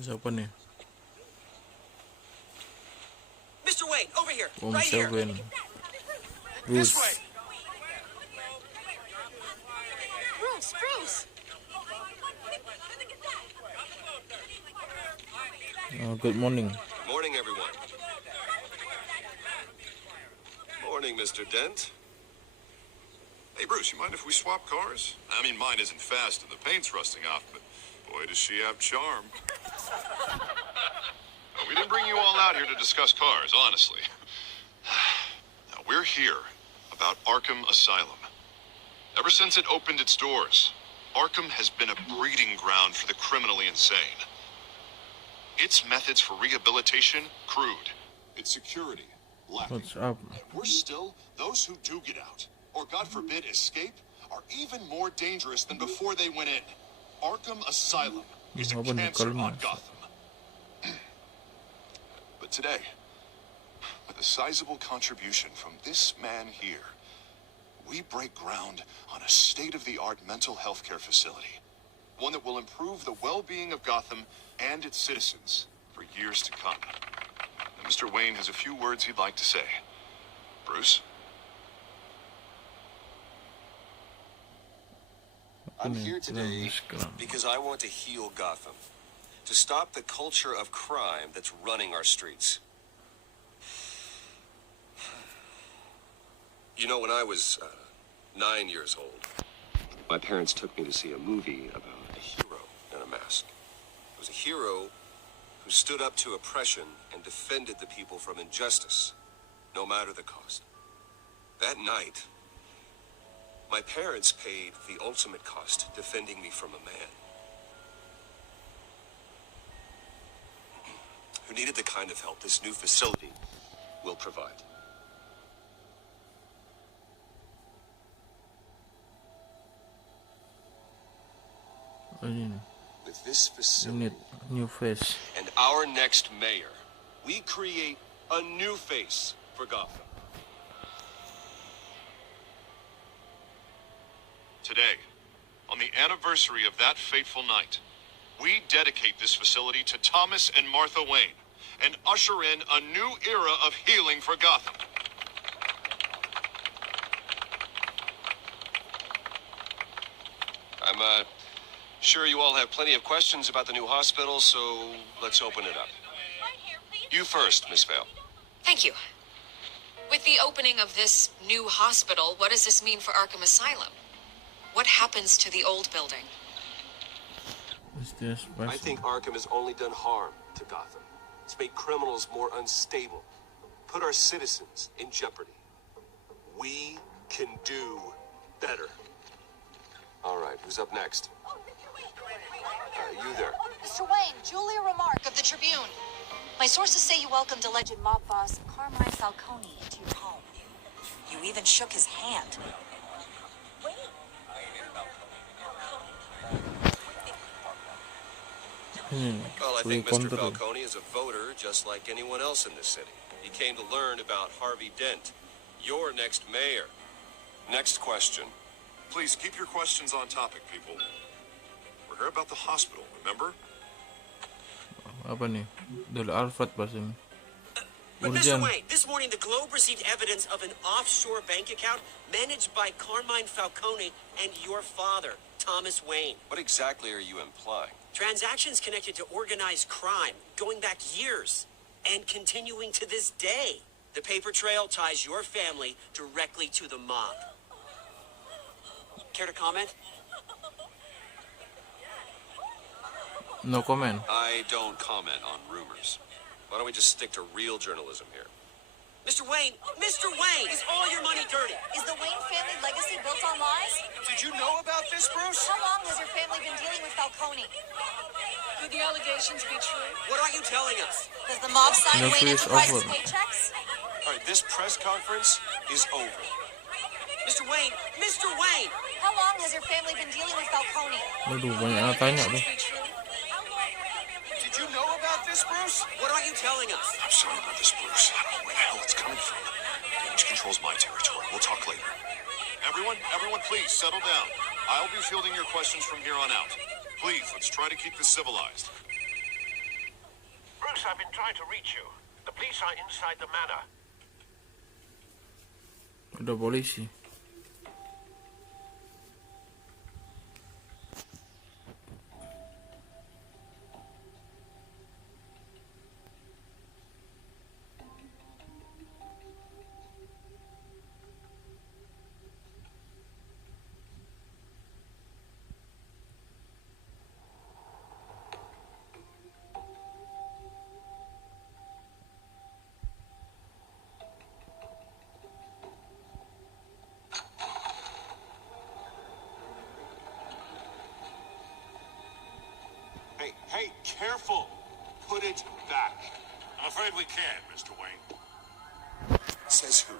Siapa nih? Mr. Wayne, over here. Oh, right Mr. here. Wayne. This Bruce. way. Bruce. Good morning. Morning, everyone. Morning, Mr. Dent. Hey, Bruce, you mind if we swap cars? I mean, mine isn't fast and the paint's rusting off, but boy, does she have charm. No, we didn't bring you all out here to discuss cars, honestly. Now, we're here about Arkham Asylum. Ever since it opened its doors, Arkham has been a breeding ground for the criminally insane. Its methods for rehabilitation, crude. Its security, lacking. What's up? We're still, those who do get out, or God forbid escape, are even more dangerous than before they went in. Arkham Asylum is a cancer on Gotham. But today, with a sizable contribution from this man here, we break ground on a state-of-the-art mental health care facility. One that will improve the well-being of Gotham and its citizens for years to come. And Mr. Wayne has a few words he'd like to say. Bruce? I'm here today because I want to heal Gotham. To stop the culture of crime that's running our streets. You know, when I was 9 years old, my parents took me to see a movie about a hero in a mask. It was a hero who stood up to oppression and defended the people from injustice, no matter the cost. That night, my parents paid the ultimate cost defending me from a man who needed the kind of help this new facility will provide. With this facility new face and our next mayor, we create a new face for Gotham. Today, on the anniversary of that fateful night, we dedicate this facility to Thomas and Martha Wayne and usher in a new era of healing for Gotham. I'm sure you all have plenty of questions about the new hospital, so let's open it up. You first, Miss Vale. Thank you. With the opening of this new hospital, what does this mean for Arkham Asylum? What happens to the old building? I think Arkham has only done harm to Gotham. It's made criminals more unstable, put our citizens in jeopardy. We can do better. All right, who's up next? You there. Mr. Wayne, Julia Remark of the Tribune. My sources say you welcomed alleged mob boss Carmine Falcone into your home. You even shook his hand. Well, I think Mr. Falcone is a voter just like anyone else in this city. He came to learn about Harvey Dent, your next mayor. Next question. Please keep your questions on topic, people. We're here about the hospital, remember? Apa nih? Dari Alfred pasti. But Mr. Wayne, this morning the Globe received evidence of an offshore bank account managed by Carmine Falcone and your father, Thomas Wayne. What exactly are you implying? Transactions connected to organized crime, going back years, and continuing to this day. The paper trail ties your family directly to the mob. Care to comment? No comment. I don't comment on rumors. Why don't we just stick to real journalism here? Mr. Wayne, is all your money dirty? Is the Wayne family legacy built on lies? Did you know about this, Bruce? How long has your family been dealing with Falcone? Could the allegations be true? What are you telling us? Does the mob sign No, Wayne please, Enterprises over. paychecks? All right, this press conference is over. Mr. Wayne! How long has your family been dealing with Falcone? Waduh, banyak yang tanya tuh. Did you know about this, Bruce? What are you telling us? I'm sorry about this, Bruce. I don't know where the hell it's coming from. Damage control's my territory. We'll talk later. Everyone, please settle down. I'll be fielding your questions from here on out. Please, let's try to keep this civilized. Bruce, I've been trying to reach you. The police are inside the manor. Ada polisi. Hey, careful. Put it back. I'm afraid we can't, Mr. Wayne. Says who?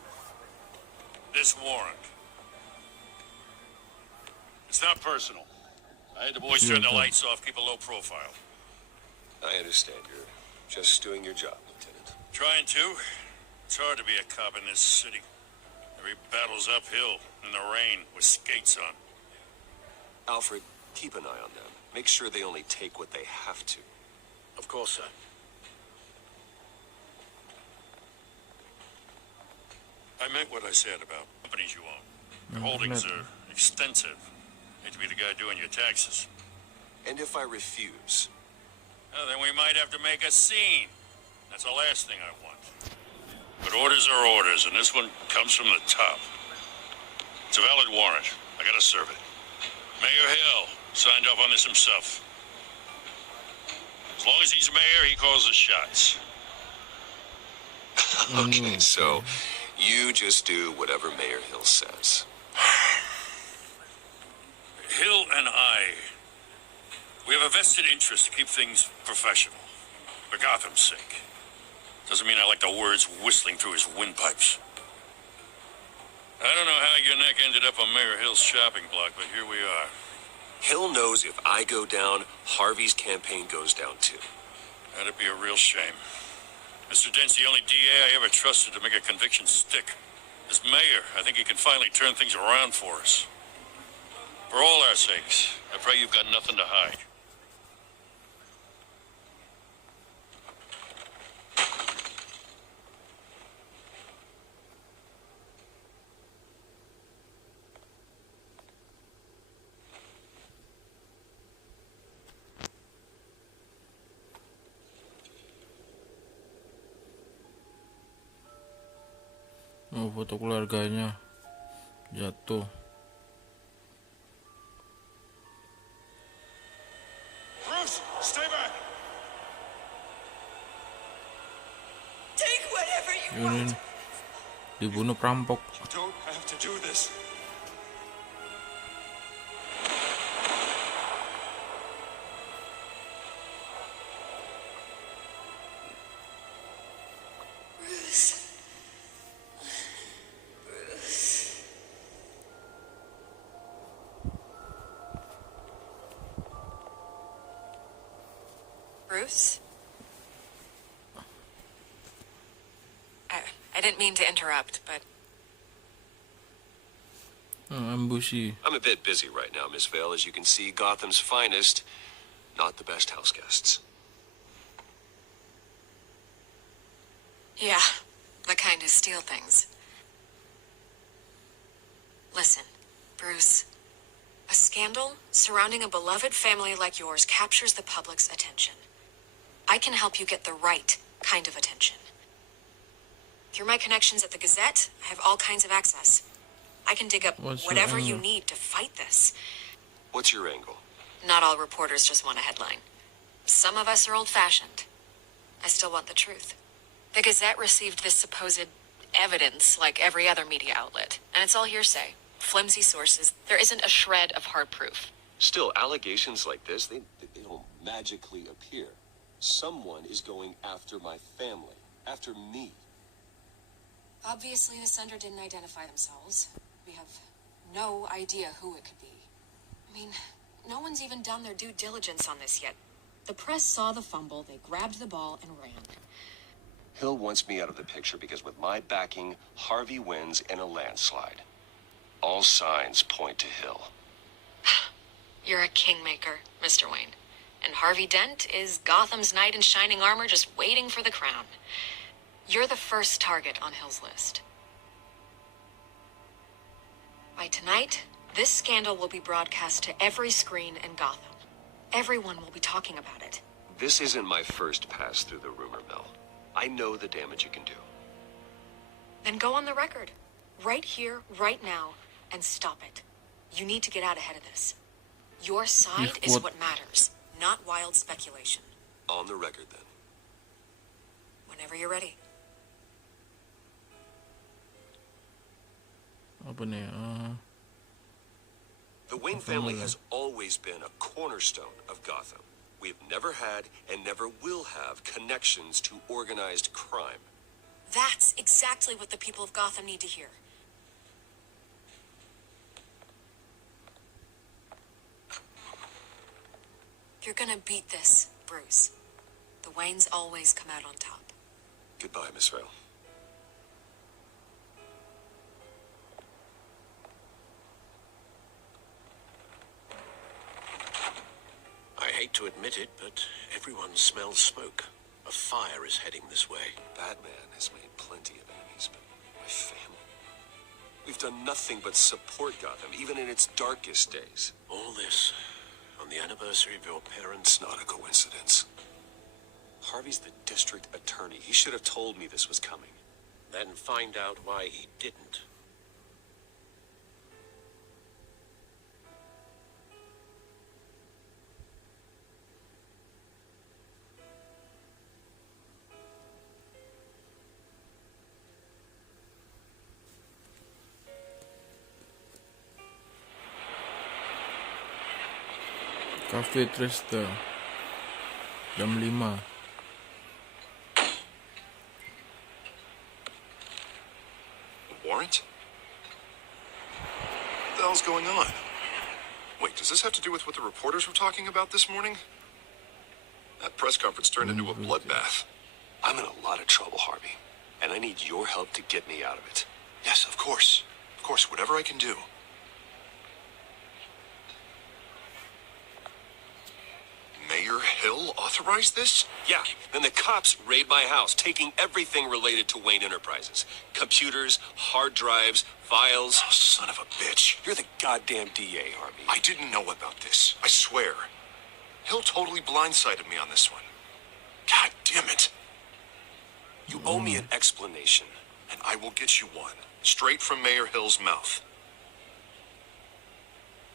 This warrant. It's not personal. I had the boys turn the lights off, keep a low profile. I understand. You're just doing your job, Lieutenant. Trying to. It's hard to be a cop in this city. Every battle's uphill, in the rain, with skates on. Alfred, keep an eye on them. Make sure they only take what they have to. Of course, sir. I meant what I said about companies you own. Your holdings are extensive. Hate to be the guy doing your taxes. And if I refuse? Well, then we might have to make a scene. That's the last thing I want. But orders are orders, and this one comes from the top. It's a valid warrant. I gotta serve it. Mayor Hill signed off on this himself. As long as he's mayor, he calls the shots. Okay, so you just do whatever Mayor Hill says. Hill and we have a vested interest to keep things professional. For Gotham's sake. Doesn't mean I like the words whistling through his windpipes. I don't know how your neck ended up on Mayor Hill's shopping block, but here we are. Hill knows if I go down, Harvey's campaign goes down too. That'd be a real shame. Mr. Dent's the only DA I ever trusted to make a conviction stick. As mayor, I think he can finally turn things around for us. For all our sakes, I pray you've got nothing to hide. Oh, foto keluarganya jatuh. Bruce, stay back. Take whatever you Ini want. dibunuh perampok. You don't have to do this. Bruce? I didn't mean to interrupt, but... Ambushi. I'm a bit busy right now, Miss Vale. As you can see, Gotham's finest, not the best house guests. Yeah, the kind who steal things. Listen, Bruce. A scandal surrounding a beloved family like yours captures the public's attention. I can help you get the right kind of attention. Through my connections at the Gazette, I have all kinds of access. I can dig up whatever you need to fight this. What's your angle? Not all reporters just want a headline. Some of us are old-fashioned. I still want the truth. The Gazette received this supposed evidence like every other media outlet, and it's all hearsay. Flimsy sources. There isn't a shred of hard proof. Still, allegations like this, they don't magically appear. Someone is going after my family, after me. Obviously, the sender didn't identify themselves. We have no idea who it could be. I mean, no one's even done their due diligence on this yet. The press saw the fumble, they grabbed the ball and ran. Hill wants me out of the picture because with my backing, Harvey wins in a landslide. All signs point to Hill. You're a kingmaker, Mr. Wayne. And Harvey Dent is Gotham's knight in shining armor just waiting for the crown. You're the first target on Hill's list. By tonight, this scandal will be broadcast to every screen in Gotham. Everyone will be talking about it. This isn't my first pass through the rumor mill. I know the damage you can do. Then go on the record. Right here, right now, and stop it. You need to get out ahead of this. Your side is what matters, not wild speculation. On the record, then. Whenever you're ready. Apa nih? The Wayne family has always been a cornerstone of Gotham. We've never had and never will have connections to organized crime. That's exactly what the people of Gotham need to hear. You're gonna beat this, Bruce. The Waynes always come out on top. Goodbye, Miss Vale. I hate to admit it, but everyone smells smoke. A fire is heading this way. Batman has made plenty of enemies, but my family... We've done nothing but support Gotham, even in its darkest days. All this on the anniversary of your parents' Not a coincidence. Harvey's the district attorney. He should have told me this was coming. Then find out why he didn't. Cafe Trista jam 5. Warrant? What the hell's going on? Wait, does this have to do with what the reporters were talking about this morning? That press conference turned into a bloodbath. I'm in a lot of trouble, Harvey, and I need your help to get me out of it. Yes, of course. Of course, whatever I can do. Mayor Hill authorized this? Yeah, then the cops raid my house, taking everything related to Wayne Enterprises. Computers, hard drives, files. Oh, son of a bitch. You're the goddamn DA, Harvey. I didn't know about this. I swear. Hill totally blindsided me on this one. God damn it. You owe me an explanation. And I will get you one. Straight from Mayor Hill's mouth.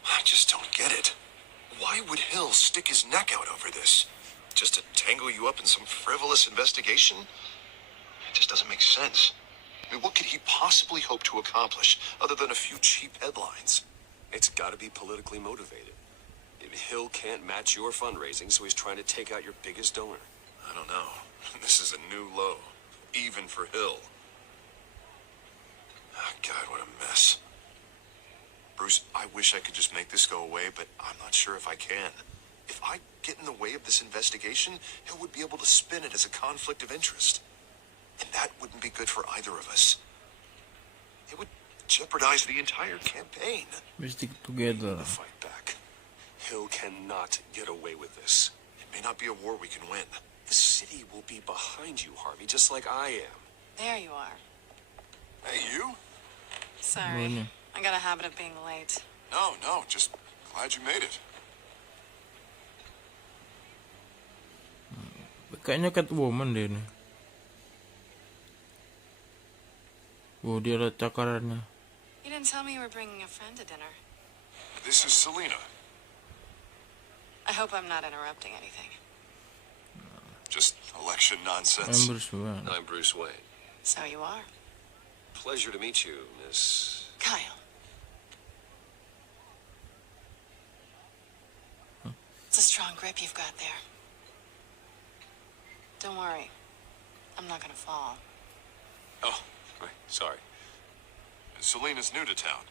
I just don't get it. Why would Hill stick his neck out over this? Just to tangle you up in some frivolous investigation? It just doesn't make sense. I mean, what could he possibly hope to accomplish other than a few cheap headlines? It's got to be politically motivated. Hill can't match your fundraising, so he's trying to take out your biggest donor. I don't know. This is a new low, even for Hill. Oh, God, what a mess. Bruce, I wish I could just make this go away, but I'm not sure if I can. If I get in the way of this investigation, Hill would be able to spin it as a conflict of interest. And that wouldn't be good for either of us. It would jeopardize the entire campaign. We stick together. Fight back. Hill cannot get away with this. It may not be a war we can win. The city will be behind you, Harvey, just like I am. There you are. Hey, you? Sorry. I got a habit of being late. No, just glad you made it. Kayaknya Catwoman deh nih. Oh, dia ada cakarannya. You didn't tell me you were bringing a friend to dinner. This is Selina. I hope I'm not interrupting anything. Just election nonsense. I'm Bruce Wayne. So you are. Pleasure to meet you, Miss... Kyle. It's a strong grip you've got there. Don't worry. I'm not gonna fall. Oh, right. Sorry. Selina's new to town.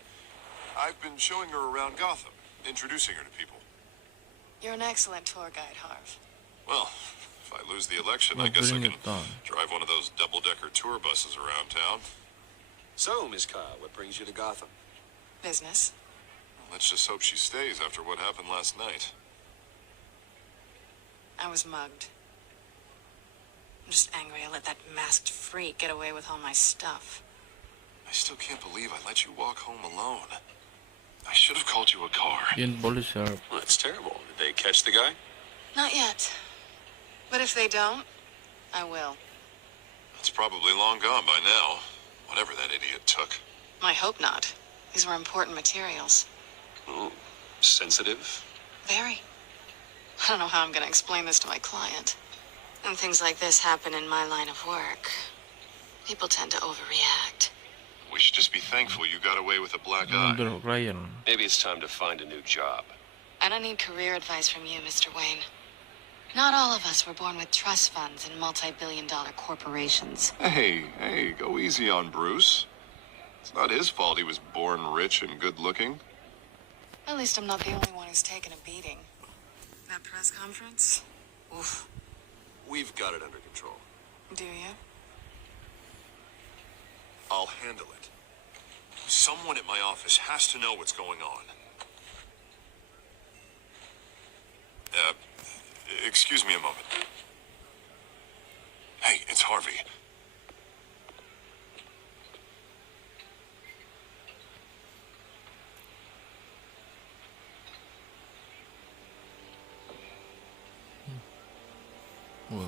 I've been showing her around Gotham, introducing her to people. You're an excellent tour guide, Harv. Well, if I lose the election, I guess I can drive one of those double-decker tour buses around town. So, Miss Kyle, what brings you to Gotham? Business. Well, let's just hope she stays after what happened last night. I was mugged. I'm just angry I let that masked freak get away with all my stuff. I still can't believe I let you walk home alone. I should have called you a car. Well, that's terrible. Did they catch the guy? Not yet. But if they don't, I will. It's probably long gone by now. Whatever that idiot took. I hope not. These were important materials. Oh, sensitive? Very. I don't know how I'm going to explain this to my client. When things like this happen in my line of work, people tend to overreact. We should just be thankful you got away with a black eye. Maybe it's time to find a new job. I don't need career advice from you, Mr. Wayne. Not all of us were born with trust funds and multi-billion-dollar corporations. Hey, go easy on Bruce. It's not his fault he was born rich and good-looking. At least I'm not the only one who's taken a beating. That press conference? Oof. We've got it under control. Do you? I'll handle it. Someone at my office has to know what's going on. Excuse me a moment. Hey, it's Harvey. Wow.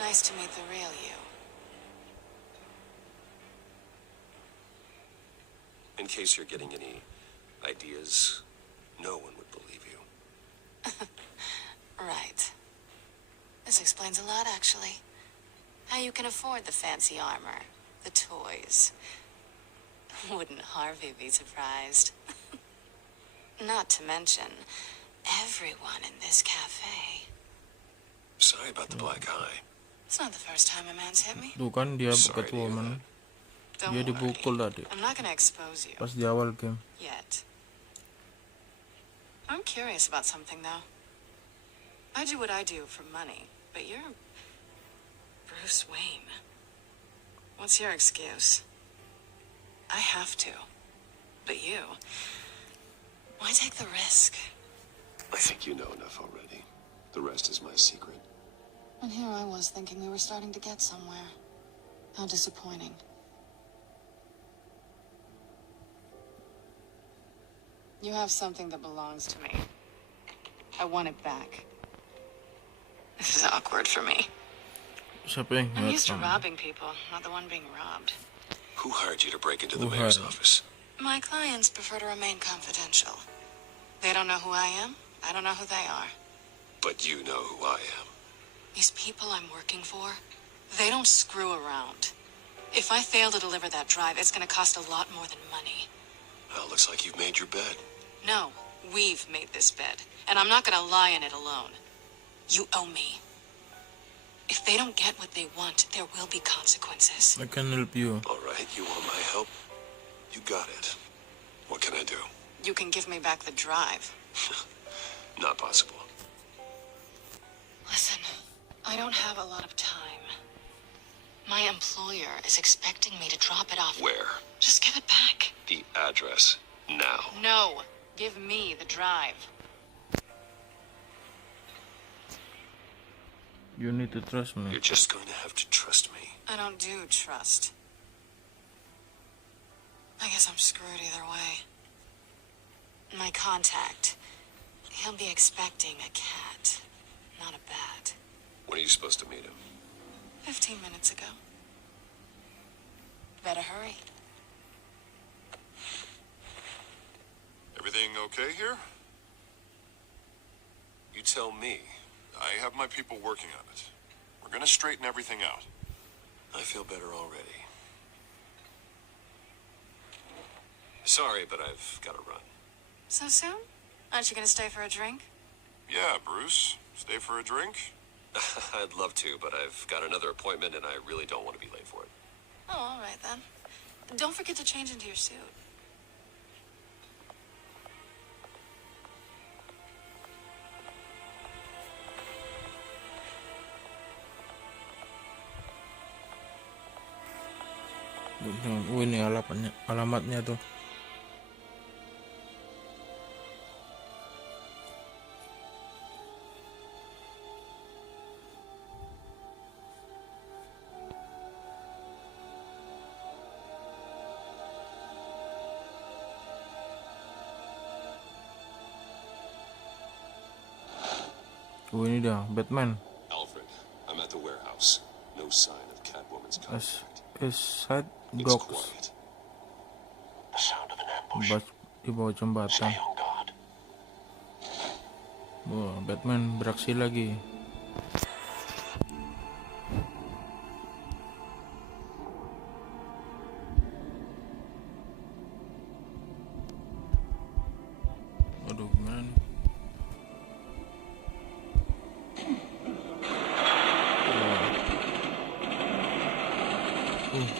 Nice to meet the real you. In case you're getting any ideas, no one would believe you. Right. This explains a lot, actually. How you can afford the fancy armor, the toys. Wouldn't Harvey be surprised? Not to mention, everyone in this cafe. Sorry about the black eye. It's not the first time a man's hit me. Tuh kan dia Catwoman. Dia dipukul tadi. I'm not gonna expose you. Pas di awal game. Yet. I'm curious about something, though. I do what I do for money, but you're Bruce Wayne. What's your excuse? I have to. But you, why take the risk? I think you know enough already. The rest is my secret. And here I was thinking we were starting to get somewhere. How disappointing. You have something that belongs to me. I want it back. This is awkward for me. Siapa yang I'm ngeliat used to kamu? robbing people, not the one being robbed. Who hired you to break into the Who mayor's hired? office? My clients prefer to remain confidential. They don't know who I am. I don't know who they are. But you know who I am. These people I'm working for, they don't screw around. If I fail to deliver that drive, it's going to cost a lot more than money. Well, looks like you've made your bed. No, we've made this bed, and I'm not going to lie in it alone. You owe me. If they don't get what they want, there will be consequences. I can help you. All right, you want my help? You got it. What can I do? You can give me back the drive. Not possible. Listen, I don't have a lot of time. My employer is expecting me to drop it off. Where? Just give it back. The address. Now. No, give me the drive. You need to trust me. You're just going to have to trust me. I don't do trust. I guess I'm screwed either way. My contact, he'll be expecting a cat, not a bat. When are you supposed to meet him? 15 minutes ago. Better hurry. Everything okay here? You tell me. I have my people working on it. We're gonna straighten everything out. I feel better already. Sorry, but I've got to run. So soon? Aren't you gonna stay for a drink? Yeah, Bruce. Stay for a drink? I'd love to, but I've got another appointment and I really don't want to be late for it. Oh, all right then. Don't forget to change into your suit. Ini alamatnya tuh. Ini dah Batman. Alfred, I'm at the warehouse. No sign of Catwoman's contact. Side It's docks. quiet. The sound of an ambush. Di bawah jembatan. Stay on guard. Wah, Batman beraksi lagi.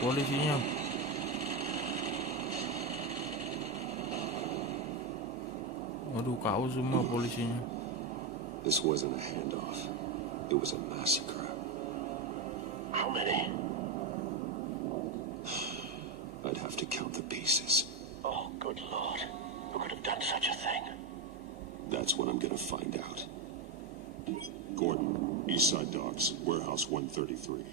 polisinya. Waduh, KO semua polisinya. This wasn't a handoff. It was a massacre. How many? I'd have to count the pieces. Oh, good Lord. Who could have done such a thing? That's what I'm gonna find out. Gordon, Eastside Docks, Warehouse 133.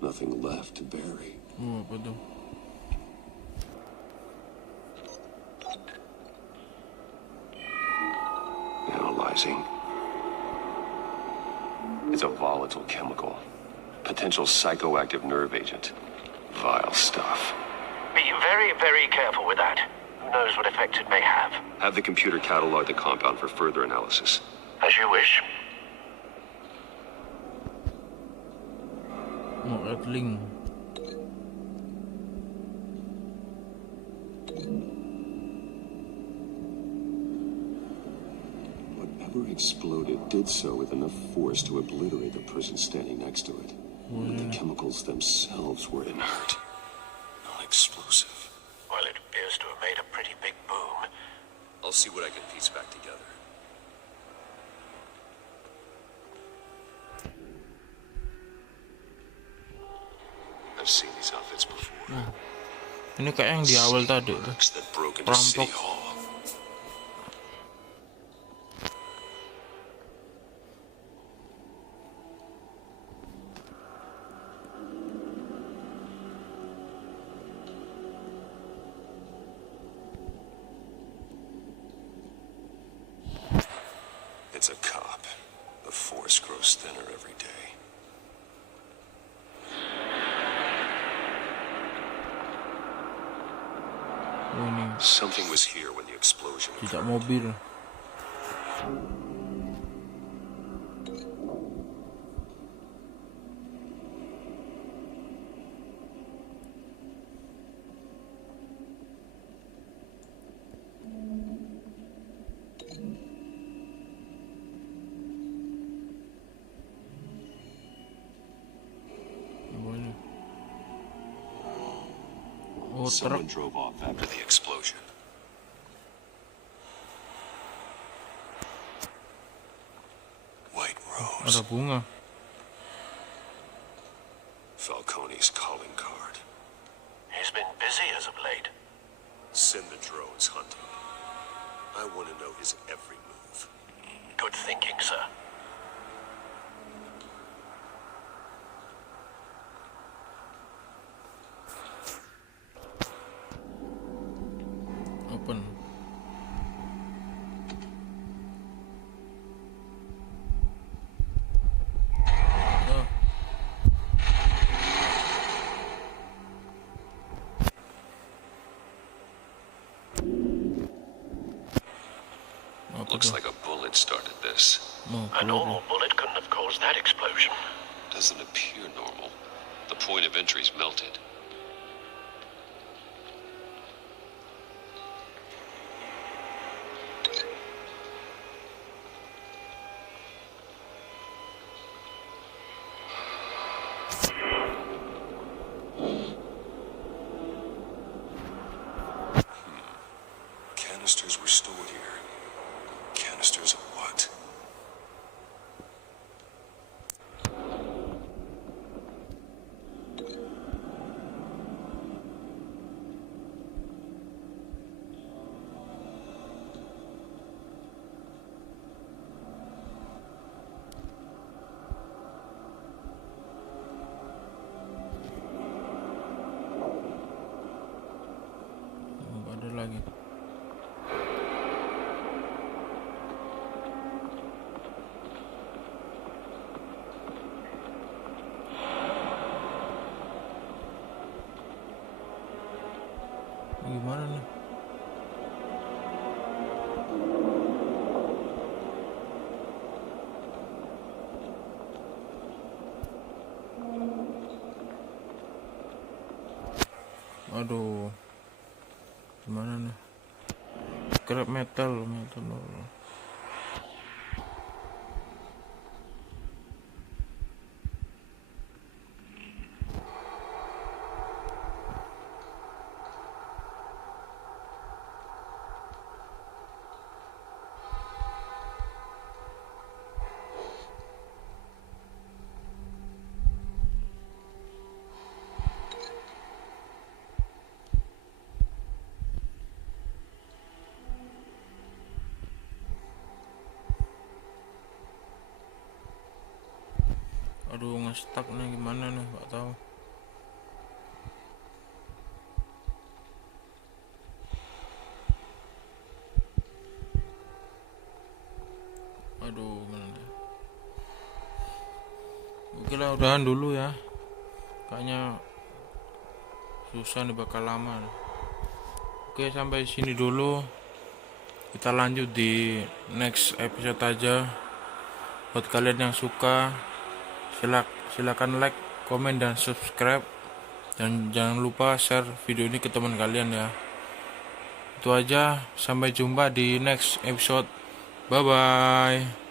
Nothing left to bury. Oh, apa tuh? Analyzing. It's a volatile chemical. Potential psychoactive nerve agent. Vile stuff. Be very, very careful with that. Who knows what effect it may have? Have the computer catalog the compound for further analysis. As you wish. Mau add link. Whatever exploded did so with enough force to obliterate the person standing next to it. But the chemicals themselves were inert, not explosive. Well, it appears to have made a pretty big boom. I'll see what I can piece back together. I've seen these outfits before. Ini kayak yang di awal tadi tuh. That broke into Perampok. City Hall. It's a cop. The force grows thinner every day. Oh, ini Something was here when the explosion tidak occurred. mobil. Apa ini? Oh, truk. Someone drove off after the explosion. White Rose. Ada bunga. Falcone's calling card. He's been busy as of late. Send the drones hunting. I want to know his every move. Good thinking, sir. Open. Oh. Apa Looks tuh? like a bullet started this. Oh, A normal bullet couldn't have caused that explosion. Doesn't appear normal. The point of entry's melted. Canisters were stored here. Canisters of what? Nggak ada lagi. Gimana nih? Aduh, gimana nih? scrap metal. Aduh, nge-stuck nih, gimana nih, nggak tahu. Aduh, mana nih? Oke lah, udahan dulu ya. Kayaknya susah nih, bakal lama. Oke, sampai sini dulu. Kita lanjut di next episode aja. Buat kalian yang suka, silakan like, komen, dan subscribe. Dan jangan lupa share video ini ke teman kalian ya. Itu aja, sampai jumpa di next episode. Bye bye.